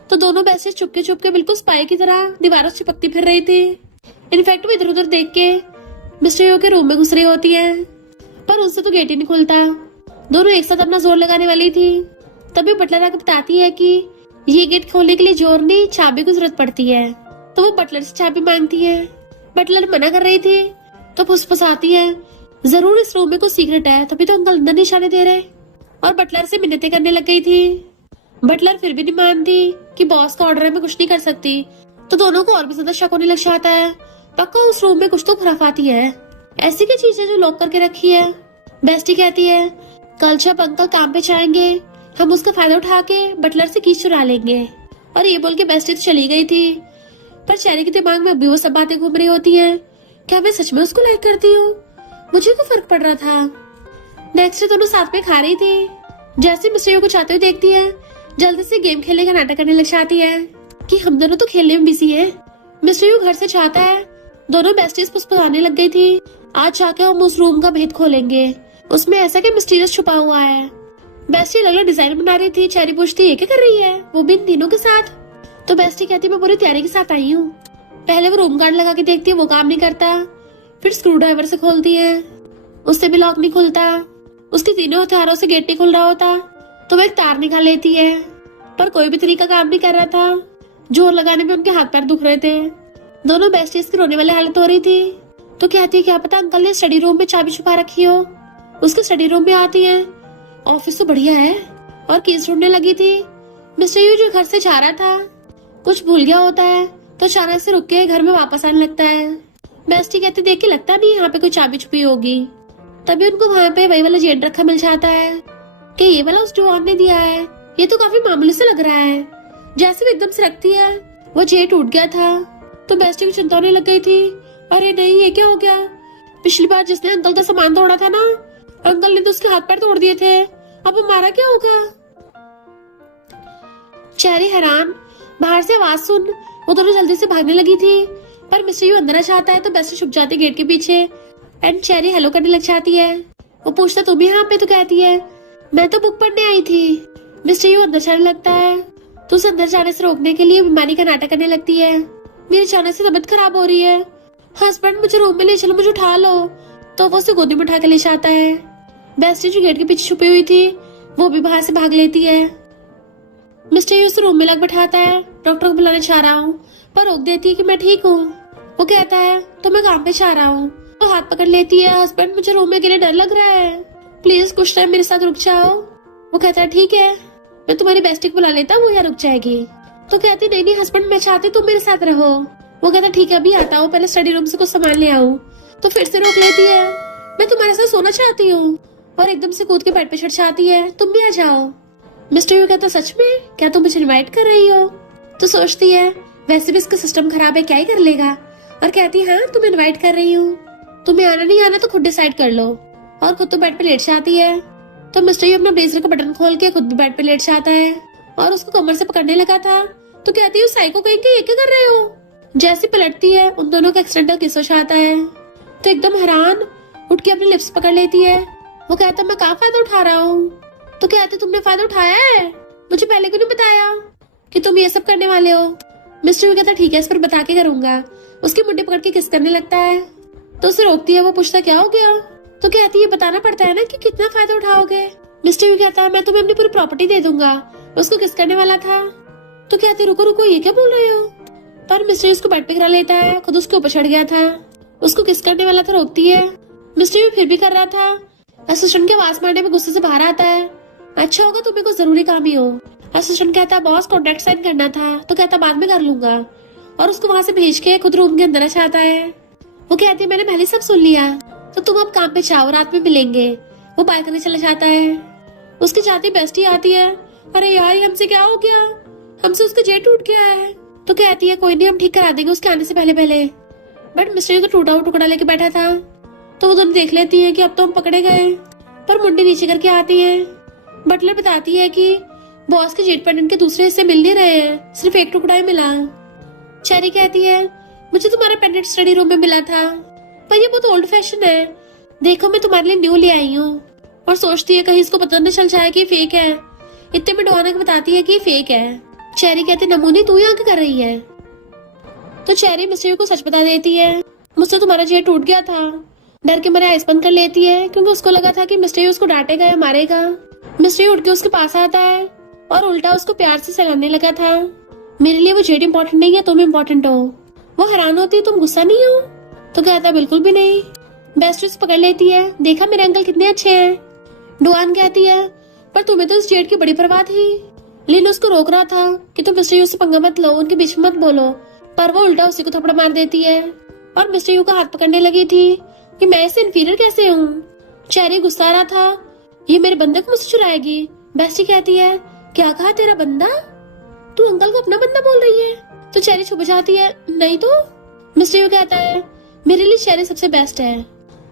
तो दोनों बेस्टी चुपके बिल्कुल स्पाई की तरह दीवारों से चिपकती फिर रही थी। इनफैक्ट वो इधर उधर देख के मिस्टर यू के रूम में घुस रही होती है, पर उनसे तो गेट ही नहीं खुलता। दोनों एक साथ अपना जोर लगाने वाली थी, तभी बटलर आकर बताती है कि ये गेट खोलने के लिए जोर नहीं चाबी की जरूरत पड़ती है। तो वो बटलर से चाबी मांगती है। बटलर मना कर रही थी तो फुसफुसाती है जरूर इस रूम में कुछ सीक्रेट है, तभी तो अंकल अंदर निशाने दे रहे। और बटलर से मिन्नतें करने लग गई थी। बटलर फिर भी नहीं मानती कि बॉस का ऑर्डर है, मैं कुछ नहीं कर सकती। तो दोनों को और भी ज्यादा शक होने लग जाता है, पक्का उस रूम में कुछ तो खुराफाती है। ऐसी क्या चीज है जो लॉक करके रखी है? बेस्टी कहती है कल जब अंकल काम पे जाएंगे हम उसका फायदा उठा के बटलर से की चुरा लेंगे। और ये बोल के बेस्टी तो चली गई थी, पर चेरी के दिमाग में अभी वो सब बातें घूम रही होती हैं। क्या मैं सच में उसको लाइक करती हूँ? मुझे तो फर्क पड़ रहा था। नेक्स्ट दोनों साथ में खा रही थी। जैसे मिस्टर यू को चाहते हुए देखती है जल्दी से गेम खेलने का नाटक करने लग जाती है कि हम दोनों तो खेलने में बिजी हैं। मिस्टर यू घर से चाहता है। दोनों बेस्टीज फुसफुसाने लग गई थी आज जाके हम उस रूम का भेद खोलेंगे, उसमें ऐसा क्या मिस्टीरियस छुपा हुआ है। बेस्टी अलग अलग डिजाइन बना रही थी। चेरी पूछती ये क्या कर रही है, वो भी इन तीनों के साथ? तो बेस्टी कहती मैं पूरी तैयारी के साथ आई हूँ। पहले वो रूम गार्ड लगा के देखती है, वो काम नहीं करता। फिर स्क्रू ड्राइवर से खोलती है, उससे भी लॉक नहीं खुलता। उसके तीनों हथियारों से गेट नहीं खुल रहा होता, तो वो एक तार निकाल लेती है, पर कोई भी तरीका काम नहीं कर रहा था। जोर लगाने में उनके हाथ पैर दुख रहे थे। दोनों बेस्टीज की रोने वाली हालत हो रही थी। तो कहती क्या पता अंकल ने स्टडी रूम में चाबी छुपा रखी हो। उसके स्टडी रूम में आती है, ऑफिस तो बढ़िया है, और कीज ढूंढने लगी थी। मिस्टर यू जो घर से जा रहा था कुछ भूल गया होता है, तो अचानक से रुक के घर में वापस आने लगता है। बेस्टी कहती देख के लगता नहीं यहाँ पे कोई चाबी छुपी होगी। तभी उनको वहाँ पे वही वाला जेट रखा मिल जाता है कि ये वाला उस जॉन ने दिया है, ये तो काफी मामूली से लग रहा है। जैसे वो एकदम से रखती है वो जेट टूट गया था। तो बेस्टी की चिंता होने लग गई थी, अरे नहीं ये क्या हो गया? पिछली बार जिसने अंकल का सामान तोड़ा था ना, अंकल ने तो उसके हाथ पैर तोड़ दिए थे, अब हमारा क्या होगा? चेरी हैरान, बाहर से आवाज सुन वो दोनों जल्दी से भागने लगी थी, पर मिस्टर यू अंदर आ जाता है तो बेस्टी छुप जाती है गेट के पीछे। एंड चेरी हेलो करने लग जाती है। वो पूछता तुम यहाँ पे? तो कहती है मैं तो बुक पढ़ने आई थी। मिस्टर यू अंदर जाने लगता है तो उसे अंदर जाने से रोकने के लिए बीमारी का नाटक करने लगती है। मेरे अचानक से तबीयत खराब हो रही है, हस्बैंड मुझे रूम में ले चलो, मुझे उठा लो। तो वो उसे गोदी में उठा के ले जाता है। बेस्टी जो गेट के पीछे छुपी हुई थी वो भी बाहर से भाग लेती है। मिस्टर यू उसे रूम में लग बैठाता है, डॉक्टर को बुलाने चाह रहा हूँ, पर रोक देती है कि मैं ठीक हूँ। वो कहता है तो मैं काम पे जा रहा हूँ। तो हाथ पकड़ लेती है, हस्बैंड मुझे रूम में गिरे डर लग रहा है, प्लीज कुछ टाइम मेरे साथ रुक जाओ। वो कहता है ठीक है मैं तुम्हारी बेस्टी को बुला लेता हूँ, वो यहाँ रुक जाएगी। तो कहती नहीं हस्बैंड मैं चाहती तुम मेरे साथ रहो। वो कहता ठीक है अभी आता हूँ, पहले स्टडी रूम से कुछ सामान ले आऊँ। तो फिर से रोक लेती है, मैं तुम्हारे साथ सोना चाहती हूँ, और एकदम से कूद के बेड पे चढ़ जाती है, तुम भी आ जाओ। मिस्टर यू कहता सच में क्या तुम मुझे इनवाइट कर रही हो? तो सोचती है वैसे भी इसका सिस्टम खराब है, क्या ही कर लेगा। और कहती हाँ तुम इनवाइट कर रही हूँ, तुम्हें आना नहीं आना तो खुद डिसाइड कर लो। और खुद तो बेड पे लेट जाती है। तो मिस्टर यू अपना ब्लेजर का बटन खोल के खुद भी बेड पे लेट जाता है और उसको कमर से पकड़ने लगा था। तो कहती है साइको कहीं के ये क्या कर रहे हो? जैसी पलटती है उन दोनों का एक्सीडेंटल किस हो जाता है। तो एकदम हैरान उठ के अपने लिप्स पकड़ लेती है। वो कहता मैं कहाँ फायदा उठा रहा हूँ? तो कहते तुमने फायदा उठाया है? मुझे पहले क्यों नहीं बताया कि तुम ये सब करने वाले हो? मिस्टर यू कहता ठीक है, इस पर बता के करूंगा। उसकी मुट्ठी पकड़ के किस करने लगता है तो उसे रोकती है। वो पूछता क्या हो गया? तो कहती है बताना पड़ता है ना कि कितना फायदा उठाओगे। मिस्टर यू कहता है मैं तुम्हें अपनी पूरी प्रॉपर्टी दे दूंगा। उसको किस करने वाला था तो कहती रुको रुको, ये क्या बोल रहे हो? पर मिस्टर यू उसको बेड पे गिरा लेता है, खुद उसके ऊपर चढ़ गया था। उसको किस करने वाला था, रोकती है। मिस्टर यू फिर भी कर रहा था। असिस्टेंट के आवाज मारने में गुस्से से बाहर आता है। अच्छा होगा तुम्हें कुछ जरूरी काम ही हो। असिस्टेंट कहता है बॉस कॉन्ट्रैक्ट साइन करना था। तो कहता बाद में कर लूंगा और उसको वहां से भेज के खुद रूम के अंदर अच्छा आता है। वो कहती है मैंने पहले सब सुन लिया, तो तुम अब काम पे जाओ, रात में मिलेंगे। वो बालकनी चला जाता है। उसकी जाती बेस्टी आती है। अरे यार ये हमसे क्या हो गया, हमसे उसका जेट टूट गया है। तो कहती है कोई नहीं, हम ठीक करा देंगे उसके आने से पहले पहले। बट मिस्टर तो टूटा हुआ टुकड़ा लेके बैठा था। तो वो दोनों देख लेती है कि अब तो हम पकड़े गए, पर मुंडी नीचे करके आती है। बटलर बताती है कि बॉस के जेट पेंडेंट के दूसरे हिस्से मिल नहीं रहे हैं, सिर्फ एक टुकड़ा ही मिला। चेरी कहती है मुझे तुम्हारा पेंडेंट स्टडी रूम में मिला था, पर ये बहुत ओल्ड फैशन है। देखो मैं तुम्हारे लिए न्यू ले आई हूँ। और सोचती है कहीं इसको पता न चल जाए कि फेक है। इतने में डोना बताती है कि फेक है। चेरी कहती नमूनी तू यहाँ क्या कर रही है? तो चेरी मिस्टर को सच बता देती है मुझसे तुम्हारा जेट टूट गया था। डर के मारे आइस बंद कर लेती है क्योंकि उसको लगा था कि मिस्टर उसको डांटेगा या मारेगा। मिस्टर उठ के उसके पास आता है और उल्टा उसको प्यार से सहलाने लगा था। मेरे लिए वो जेट इम्पोर्टेंट नहीं है, तुम इम्पोर्टेंट हो। वो हैरान होती है तुम गुस्सा नहीं हो? तो कहता बिल्कुल भी नहीं। बेस्ट उसे पकड़ लेती है, देखा मेरे अंकल कितने अच्छे हैं। डुआन कहती है पर तुम्हें तो इस जेट की बड़ी परवाह थी। लिन उसको रोक रहा था कि तुम मिस्टर यू से पंगा मत लो, उनके बीच में मत बोलो, पर वो उल्टा उसी को थप्पड़ मार देती है और मिस्टर यू का हाथ पकड़ने लगी थी कि मैं इससे इंफीरियर कैसे हूँ। चेरी गुस्सा रहा था, ये मेरे बंदे को मुझसे चुराएगी। बेस्टी कहती है क्या कहा तेरा बंदा? तू अंकल को अपना बंदा बोल रही है? तो चेरी छुप जाती है नहीं तो। मिस्टर यू कहता है मेरे लिए चेरी सबसे बेस्ट है,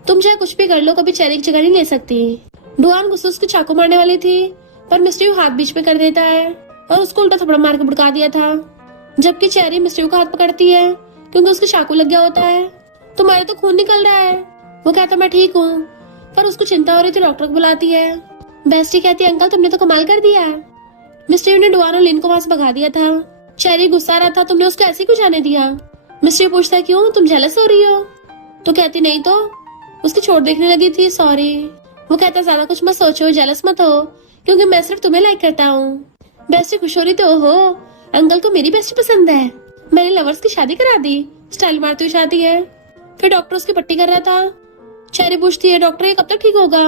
तुम चाहे कुछ भी कर लो, कभी चेरी की जगह नहीं ले सकती। डुआन गुस्से उसको चाकू मारने वाली थी, पर मिस्टर यू हाथ बीच में कर देता है और उसको उल्टा थप्पड़ मार के भड़का दिया था। जबकि चेरी मिस्टर यू का हाथ पकड़ती है क्योंकि उसके चाकू लग गया होता है। तुम्हारे तो खून निकल रहा है। वो कहता मैं ठीक हूँ, पर उसको चिंता हो रही थी, डॉक्टर को बुलाती है। बेस्टी कहती है अंकल तुमने तो कमाल कर दिया। मिस्टर यू ने डुआन और लिन को वहां से भगा दिया था। चेरी गुस्सा रहा था तुमने उसको ऐसे क्यों जाने दिया? मिस्टर यू पूछता है क्यों, तुम जेलस हो रही हो? तो कहती नहीं तो, उसकी चोट देखने लगी थी, सॉरी। वो कहता ज्यादा कुछ मत सोचो, जेलस मत हो, क्योंकि मैं सिर्फ तुम्हें लाइक करता हूँ। बेस्टी खुश हो रही तो हो, अंकल को मेरी बेस्टी पसंद है, मैंने लवर्स की शादी करा दी। स्टाइल मारती हुई शादी है। फिर डॉक्टर उसकी पट्टी कर रहा था। चेरी पूछती है डॉक्टर ये कब तक ठीक होगा?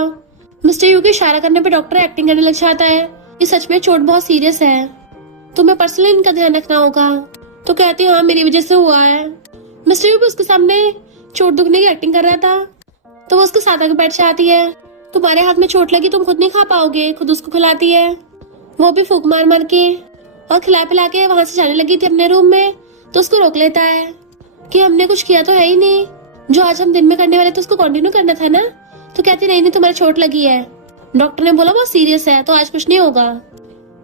मिस्टर यू के इशारा करने पे डॉक्टर एक्टिंग करने लग जाता है कि सच में चोट बहुत सीरियस है, तुम्हें पर्सनली इनका ध्यान रखना होगा। तो कहती है हाँ मेरी वजह से हुआ है। मिस्टर यू भी उसके सामने चोट दुखने की एक्टिंग कर रहा था, तो वो उसके साथ आके बैठ जाती है। तुम्हारे हाथ में चोट लगी, तुम खुद नहीं खा पाओगे, खुद उसको खिलाती है। वो भी फूक मार मार के और खिला पिला के वहां से जाने लगी थी अपने रूम में, तो उसको रोक लेता है कि हमने कुछ किया तो है ही नहीं, जो आज हम दिन में करने वाले थे उसको कंटिन्यू करना था ना। तो कहती नहीं तुम्हारी चोट लगी है, डॉक्टर ने बोला बहुत सीरियस है, तो आज कुछ नहीं होगा।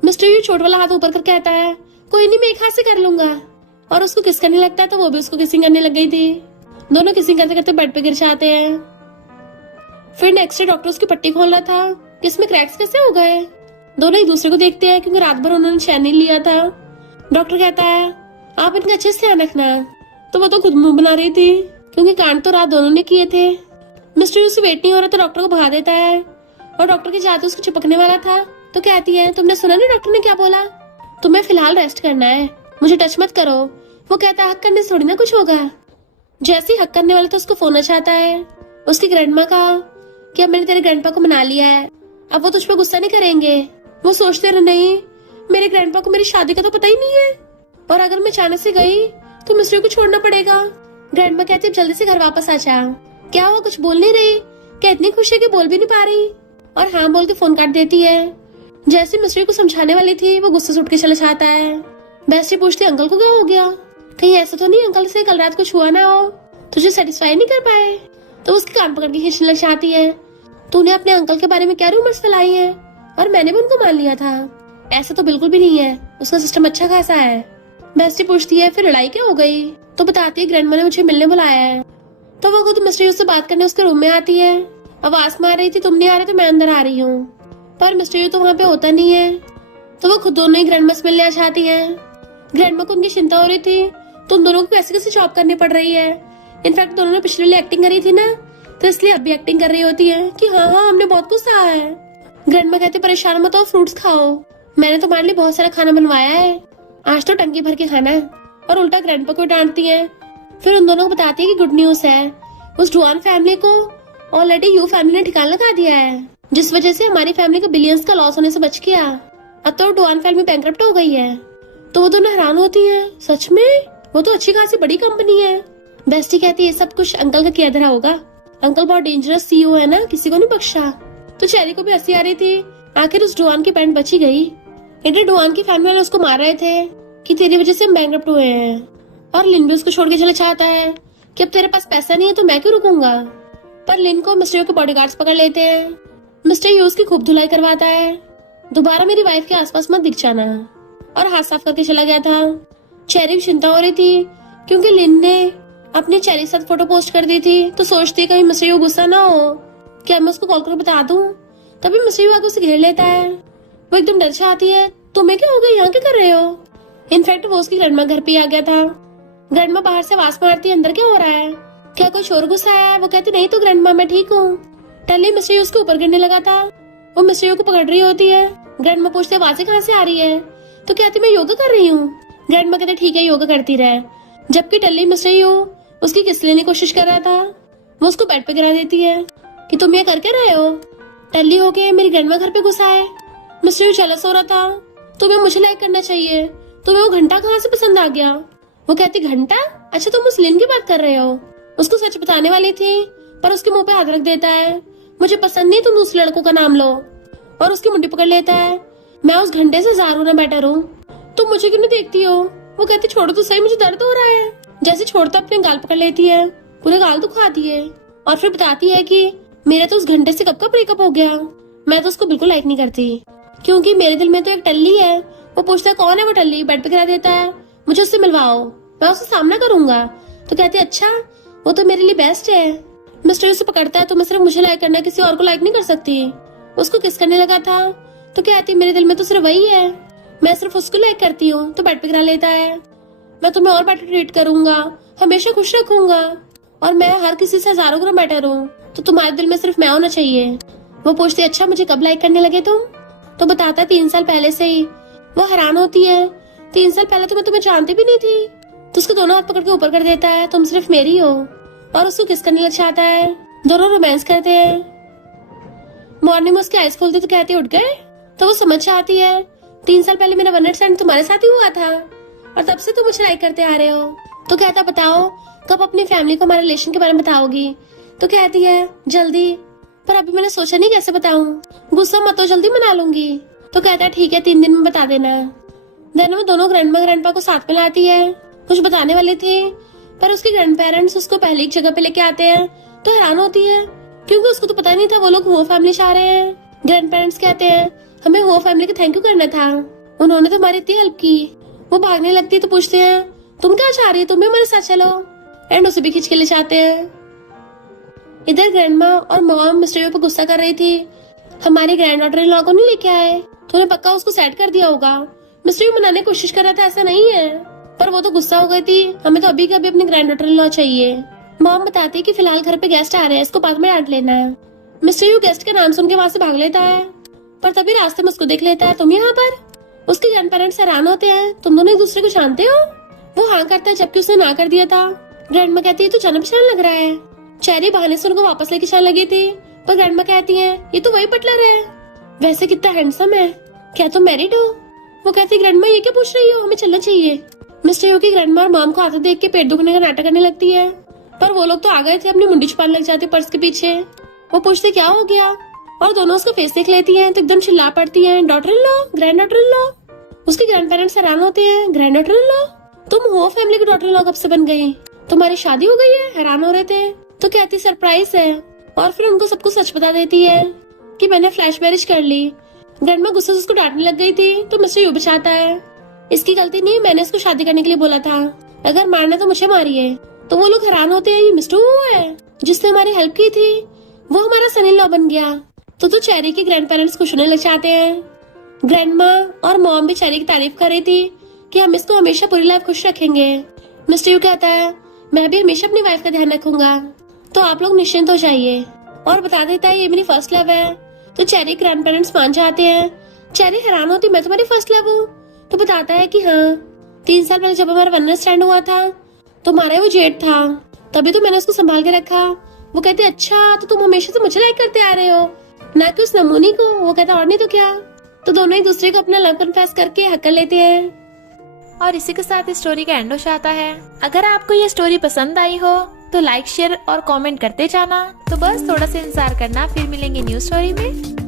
मिस्टर यू चोट वाला हाथ ऊपर कर कहता है कोई नहीं मैं एक हाथ से कर लूंगा, और उसको किस करने लगता है, तो वो भी उसको किसिंग करने लग गई थी। दोनों किसिंग करते करते बेड पे गिर जाते हैं। फिर नेक्स्ट डे डॉक्टर उसकी पट्टी खोल रहा था कि इसमें क्रैक्स कैसे हो गए। दोनों एक दूसरे को देखते हैं क्योंकि रात भर उन्होंने चैन नहीं लिया था। डॉक्टर कहता है आप इनका अच्छे से ध्यान रखना। तो वो तो खुद मुंह बना रही थी क्योंकि कांड तो रात दोनों ने किए थे। मिस्टर यू से वेट नहीं हो रहा तो डॉक्टर को भगा देता है, और डॉक्टर के जाते उसको चिपकने वाला था। तो कहती है तुमने सुना नहीं डॉक्टर ने क्या बोला, तुम्हें फिलहाल रेस्ट करना है, मुझे टच मत करो। वो कहता है हक करने से थोड़ी ना कुछ होगा। जैसे ही हक करने वाला था उसको फोन आता है उसकी ग्रैंडमा का कि अब मैंने तेरे ग्रैंडपा को मना लिया है, अब वो तुझ पे गुस्सा नहीं करेंगे। वो सोचते रहे नहीं मेरे ग्रैंडपा को मेरी शादी का तो पता ही नहीं है, और अगर मैं अचानक से गई तो मिस्टर को छोड़ना पड़ेगा। ग्रैंडमा कहती है जल्दी से घर वापस आ जा। क्या हुआ, कुछ बोल नहीं रही? क्या इतनी खुश है कि बोल भी नहीं पा रही? और हाँ बोल के फोन काट देती है। जैसे मिस्टर को समझाने वाली थी वो गुस्से से उठ के चला जाता है। बेस्टी पूछती अंकल को क्या हो गया, कहीं ऐसा तो नहीं अंकल से कल रात कुछ हुआ ना हो, तुझे सेटिस्फाई नहीं कर पाए? तो उसके कान पकड़ के खींचने लग जाती है। तूने अपने अंकल के बारे में क्या रूमर्स फैलाई है, और मैंने भी उनको मान लिया था। ऐसा तो बिल्कुल भी नहीं है, उसका सिस्टम अच्छा खासा है। बेस्टी पूछती है फिर लड़ाई क्या हो गई? तो बताती है ग्रैंडमा ने मुझे मिलने बुलाया है। तो वो खुद मिस्टर से बात करने उसके रूम में आती है। आवाज मार रही थी तुम नहीं आ रहे तो मैं अंदर आ रही हूँ, पर मिस्टर यू तो वहाँ पे होता नहीं है। तो वो खुद दोनों ही ग्रैंडमा से मिलने आ जाती है। ग्रैंडमा को उनकी चिंता हो रही थी तो उन दोनों को कैसे कैसे जॉब करनी पड़ रही है। इनफैक्ट दोनों ने पिछले वाली एक्टिंग करी थी ना, तो इसलिए अब भी एक्टिंग कर रही होती है कि हाँ हाँ हमने बहुत कुछ सहा है। ग्रैंडमा कहते परेशान मत हो, फ्रूट्स खाओ, मैंने तुम्हारे लिए बहुत सारा खाना बनवाया है, आज तो टंकी भर के खाना। और उल्टा ग्रैंडमा को डांटती है। फिर उन दोनों को बताती है कि गुड न्यूज है, उस डुआन फैमिली को ऑलरेडी यू फैमिली ने ठिकाना लगा दिया है, जिस वजह से हमारी फैमिली को बिलियंस का लॉस होने से बच गया। अब तो डुआन फैमिली बैंकरप्ट हो गई है। तो वो दोनों हैरान होती है, सच में? वो तो अच्छी खासी बड़ी कंपनी है। बेस्टी कहती है सब कुछ अंकल का किया धरा होगा, अंकल बहुत डेंजरस सीईओ है ना, किसी को नहीं बख्शा। तो चेरी को भी हंसी आ रही थी, आखिर उस डुआन की पैंट बची गई। इधर डुआन की फैमिली वाले उसको मार रहे थे कि तेरी वजह से हम बैंकरप्ट हुए हैं, और लिन भी उसको छोड़ के चला चाहता है कि अब तेरे पास पैसा नहीं है तो मैं क्यों रुकूंगा। पर लिन को मिस्टर यू के बॉडीगार्ड्स पकड़ लेते हैं। मिस्टर यू उसकी खूब धुलाई करवाता है, दोबारा मेरी वाइफ के आसपास मत दिख जाना, और हाथ साफ करके चला गया था। चेरी भी चिंता हो रही थी क्योंकि लिन ने अपनी चेरी के साथ फोटो पोस्ट कर दी थी, तो सोचती कहीं मिस्टर यू गुस्सा ना हो, क्या मैं उसको कॉल करके बता दूं। तभी मिस्टर यू आगे उसे घेर लेता है। वो एकदम डर जाती है, तुम्हें क्या हो गया, यहाँ क्या कर रहे हो। इनफैक्ट वो उसकी ग्रैंडमा घर पे आ गया था। ग्रैंडमा बाहर से आवाज मारती है, अंदर क्या हो रहा है, क्या कोई शोर घुसा है। वो कहती नहीं तो ग्रैंडमा मैं ठीक हूँ। टल्ली मिस्टर यू उसके ऊपर गिरने लगा था, वो मिस्टर यू को पकड़ रही होती है। ग्रैंडमा पूछते आवाजें कहाँ से आ रही है, तो कहती मैं योगा कर रही हूँ। ग्रैंडमा कहते ठीक है योगा करती रहे। जबकि टल्ली मिस्टर यू उसकी किस लेने की कोशिश कर रहा था, वो उसको बेड पे गिरा देती है कि तुम ये करके रहे हो। टल्ली हो गए मेरी ग्रैंडमा घर पे घुसा है। मिस्टर यू जेलस हो रहा था, तुम्हें मुझे लाइक करना चाहिए, तुम्हें वो घंटा कहाँ से पसंद आ गया। वो कहती घंटा, अच्छा तुम उस लिन की बात कर रहे हो। उसको सच बताने वाली थी पर उसके मुंह पे हाथ रख देता है, मुझे पसंद नहीं तुम दूसरे लड़कों का नाम लो, और उसकी मुंडी पकड़ लेता है। मैं उस घंटे से जार होना बेटर हूँ, तुम मुझे क्यों नहीं देखती हो। वो कहती छोड़ो तो सही, मुझे दर्द हो रहा है। जैसे छोड़ता अपने गाल पकड़ लेती है, पूरे गाल दुखाती है, और फिर बताती है कि मेरा तो उस घंटे से कब का ब्रेकअप हो गया, मैं तो उसको बिल्कुल लाइक नहीं करती, क्योंकि मेरे दिल में तो एक टल्ली है। वो पूछता है कौन है वो टल्ली, बेड पे गिरा देता है, मुझे उससे मिलवाओ, मैं उससे सामना करूंगा। तो कहती है अच्छा वो तो मेरे लिए बेस्ट है। मिस्टर उसे पकड़ता है, तो मैं सिर्फ मुझे लाइक करना, किसी और को लाइक नहीं कर सकती। उसको किस करने लगा था, तो कहती मेरे दिल में तो सिर्फ वही है, मैं सिर्फ उसको लाइक करती हूँ। तो बेड पे गिरा लेता है, मैं तुम्हें और बेटर ट्रीट करूंगा, हमेशा खुश रखूंगा, और मैं हर किसी से हजारों गुना बेटर हूँ, तो तुम्हारे दिल में सिर्फ मैं होना चाहिए। वो पूछती अच्छा मुझे कब लाइक करने लगे तुम, तो बताता 3 साल पहले से ही। वो हैरान होती है, 3 साल पहले तो मैं तुम्हें जानती भी नहीं थी। तो उसको दोनों हाथ पकड़ के ऊपर कर देता है, तुम सिर्फ मेरी हो, और उसको किस करने लग जाता है। दोनों रोमांस करते हैं। मॉर्निंग में उसकी आइज खोलती तो कहती उठ गए। तो वो समझ जाती है 3 साल पहले मेरा वन नाइट स्टैंड तुम्हारे साथ ही हुआ था, और तब से तुम मुझे लाइक करते आ रहे हो। तो कहता बताओ कब अपनी फैमिली को हमारे रिलेशन के बारे में बताओगी। तो कहती है जल्दी, पर अभी मैंने सोचा नहीं कैसे बताऊं, गुस्सा मत हो जल्दी मना लूंगी। तो कहता है ठीक है 3 दिन में बता देना। देन वो दोनों ग्रैंडमा ग्रैंडपा को साथ में लाती है। कुछ बताने वाले थे पर उसके ग्रैंड पेरेंट्स उसको पहले एक जगह पे लेके आते हैं। तो हैरान होती है क्योंकि उसको तो पता नहीं था वो लोग वो फैमिली चाह रहे हैं। ग्रैंड पेरेंट्स कहते हैं हमें वो फैमिली को थैंक यू करना था, उन्होंने तो हमारी इतनी हेल्प की। वो भागने लगती तो पूछते हैं तुम क्या चाह रही हो, तुम्हें हमारे साथ चलो, एंड उसे भी खींच के ले जाते हैं। इधर ग्रैंडमा और मॉम मिस्टर यू पे गुस्सा कर रही थी, हमारे ग्रैंड डॉटर इन लॉ को नहीं लेके आए, तूने पक्का उसको सेट कर दिया होगा। मिस्टर यू मनाने की कोशिश कर रहा था ऐसा नहीं है, पर वो तो गुस्सा हो गई थी, हमें तो अभी के अभी अपनी ग्रैंड डॉटर इन लॉ चाहिए। मॉम बताती है कि फिलहाल घर पे गेस्ट आ रहे हैं, इसको बाद में डांट लेना है। मिस्टर यू गेस्ट के नाम सुन के वहाँ से भाग लेता है, पर तभी रास्ते में उसको देख लेता है, तुम यहाँ पर। उसके ग्रैंड पेरेंट्स हैरान होते हैं, तुम दोनों एक दूसरे को जानते हो। वो हाँ करता है जबकि उसने ना कर दिया था। ग्रैंडमा कहती है तू जाना पहचान लग रहा है। चेरी बहाने से उनको वापस लेके चलने लगी थी, पर ग्रैंडमा कहती है ये तो वही बटलर है, वैसे कितना हैंडसम है, क्या तुम मैरिड हो। वो कहती ग्रैंडमा ये क्या पूछ रही हो, हमें चलना चाहिए। मिस्टर यू की ग्रैंडमा और मॉम को आते देख के पेट दुखने का नाटक करने लगती है, पर वो लोग तो आ गए थे, अपनी मुंडी छुपाने लग जाते पर्स के पीछे। वो पूछते क्या हो गया, और दोनों उसका फेस देख लेती हैं तो एकदम चिल्ला पड़ती हैं daughter in law, grand daughter in law. उसके ग्रैंड पेरेंट्स हैरान होते हैं, ग्रैंड डॉटर इन लॉ, तुम हो फैमिली की डॉटर इन लॉ कब से बन गई, तुम्हारी शादी हो गई है। हैरान हो रहे थे। तो कहती सरप्राइज है, और फिर उनको सब कुछ सच बता देती है कि मैंने फ्लैश मैरिज कर ली। ग्रैंडमा गुस्से से उसको डांटने लग गई थी, तो मिस्टर यू बचाता है इसकी गलती नहीं, मैंने इसको शादी करने के लिए बोला था, अगर मारना तो मुझे मारिए। तो वो लोग हैरान होते हैं, ये मिस्टर वो है जिसने हमारी हेल्प की थी, वो हमारा सन इन लॉ बन गया। तो चेरी के ग्रैंड पेरेंट्स खुश होने लग जाते हैं। ग्रैंडमा और मॉम भी चेरी की तारीफ कर रही थी कि हम इसको हमेशा पूरी लाइफ खुश रखेंगे। मिस्टर यू कहता है मैं भी हमेशा अपनी वाइफ का ध्यान रखूंगा, तो आप लोग निश्चिंत हो जाइए। और बता देता है ये मेरी फर्स्ट लव है। तो चेरी ग्रैंड पेरेंट्स मान जाते हैं। चेरी हैरान होती मैं तुम्हारी फर्स्ट लव हूँ। तो बताता है कि हाँ, 3 साल पहले जब हमारा वन नाइट स्टैंड हुआ था तो हमारा वो जेठ था, तभी तो मैंने उसको संभाल के रखा। वो कहते अच्छा तो तुम हमेशा से मुझे लाइक करते आ रहे हो, ना कि उस नमूनी को। वो कहता और नहीं तो क्या। तो दोनों एक दूसरे को अपना लव कन्फेस करके हक कर लेते हैं। और इसी के साथ इस स्टोरी का एंड हो जाता है। अगर आपको ये स्टोरी पसंद आई हो तो लाइक शेयर और कमेंट करते जाना। तो बस थोड़ा सा इंतजार करना, फिर मिलेंगे न्यू स्टोरी में।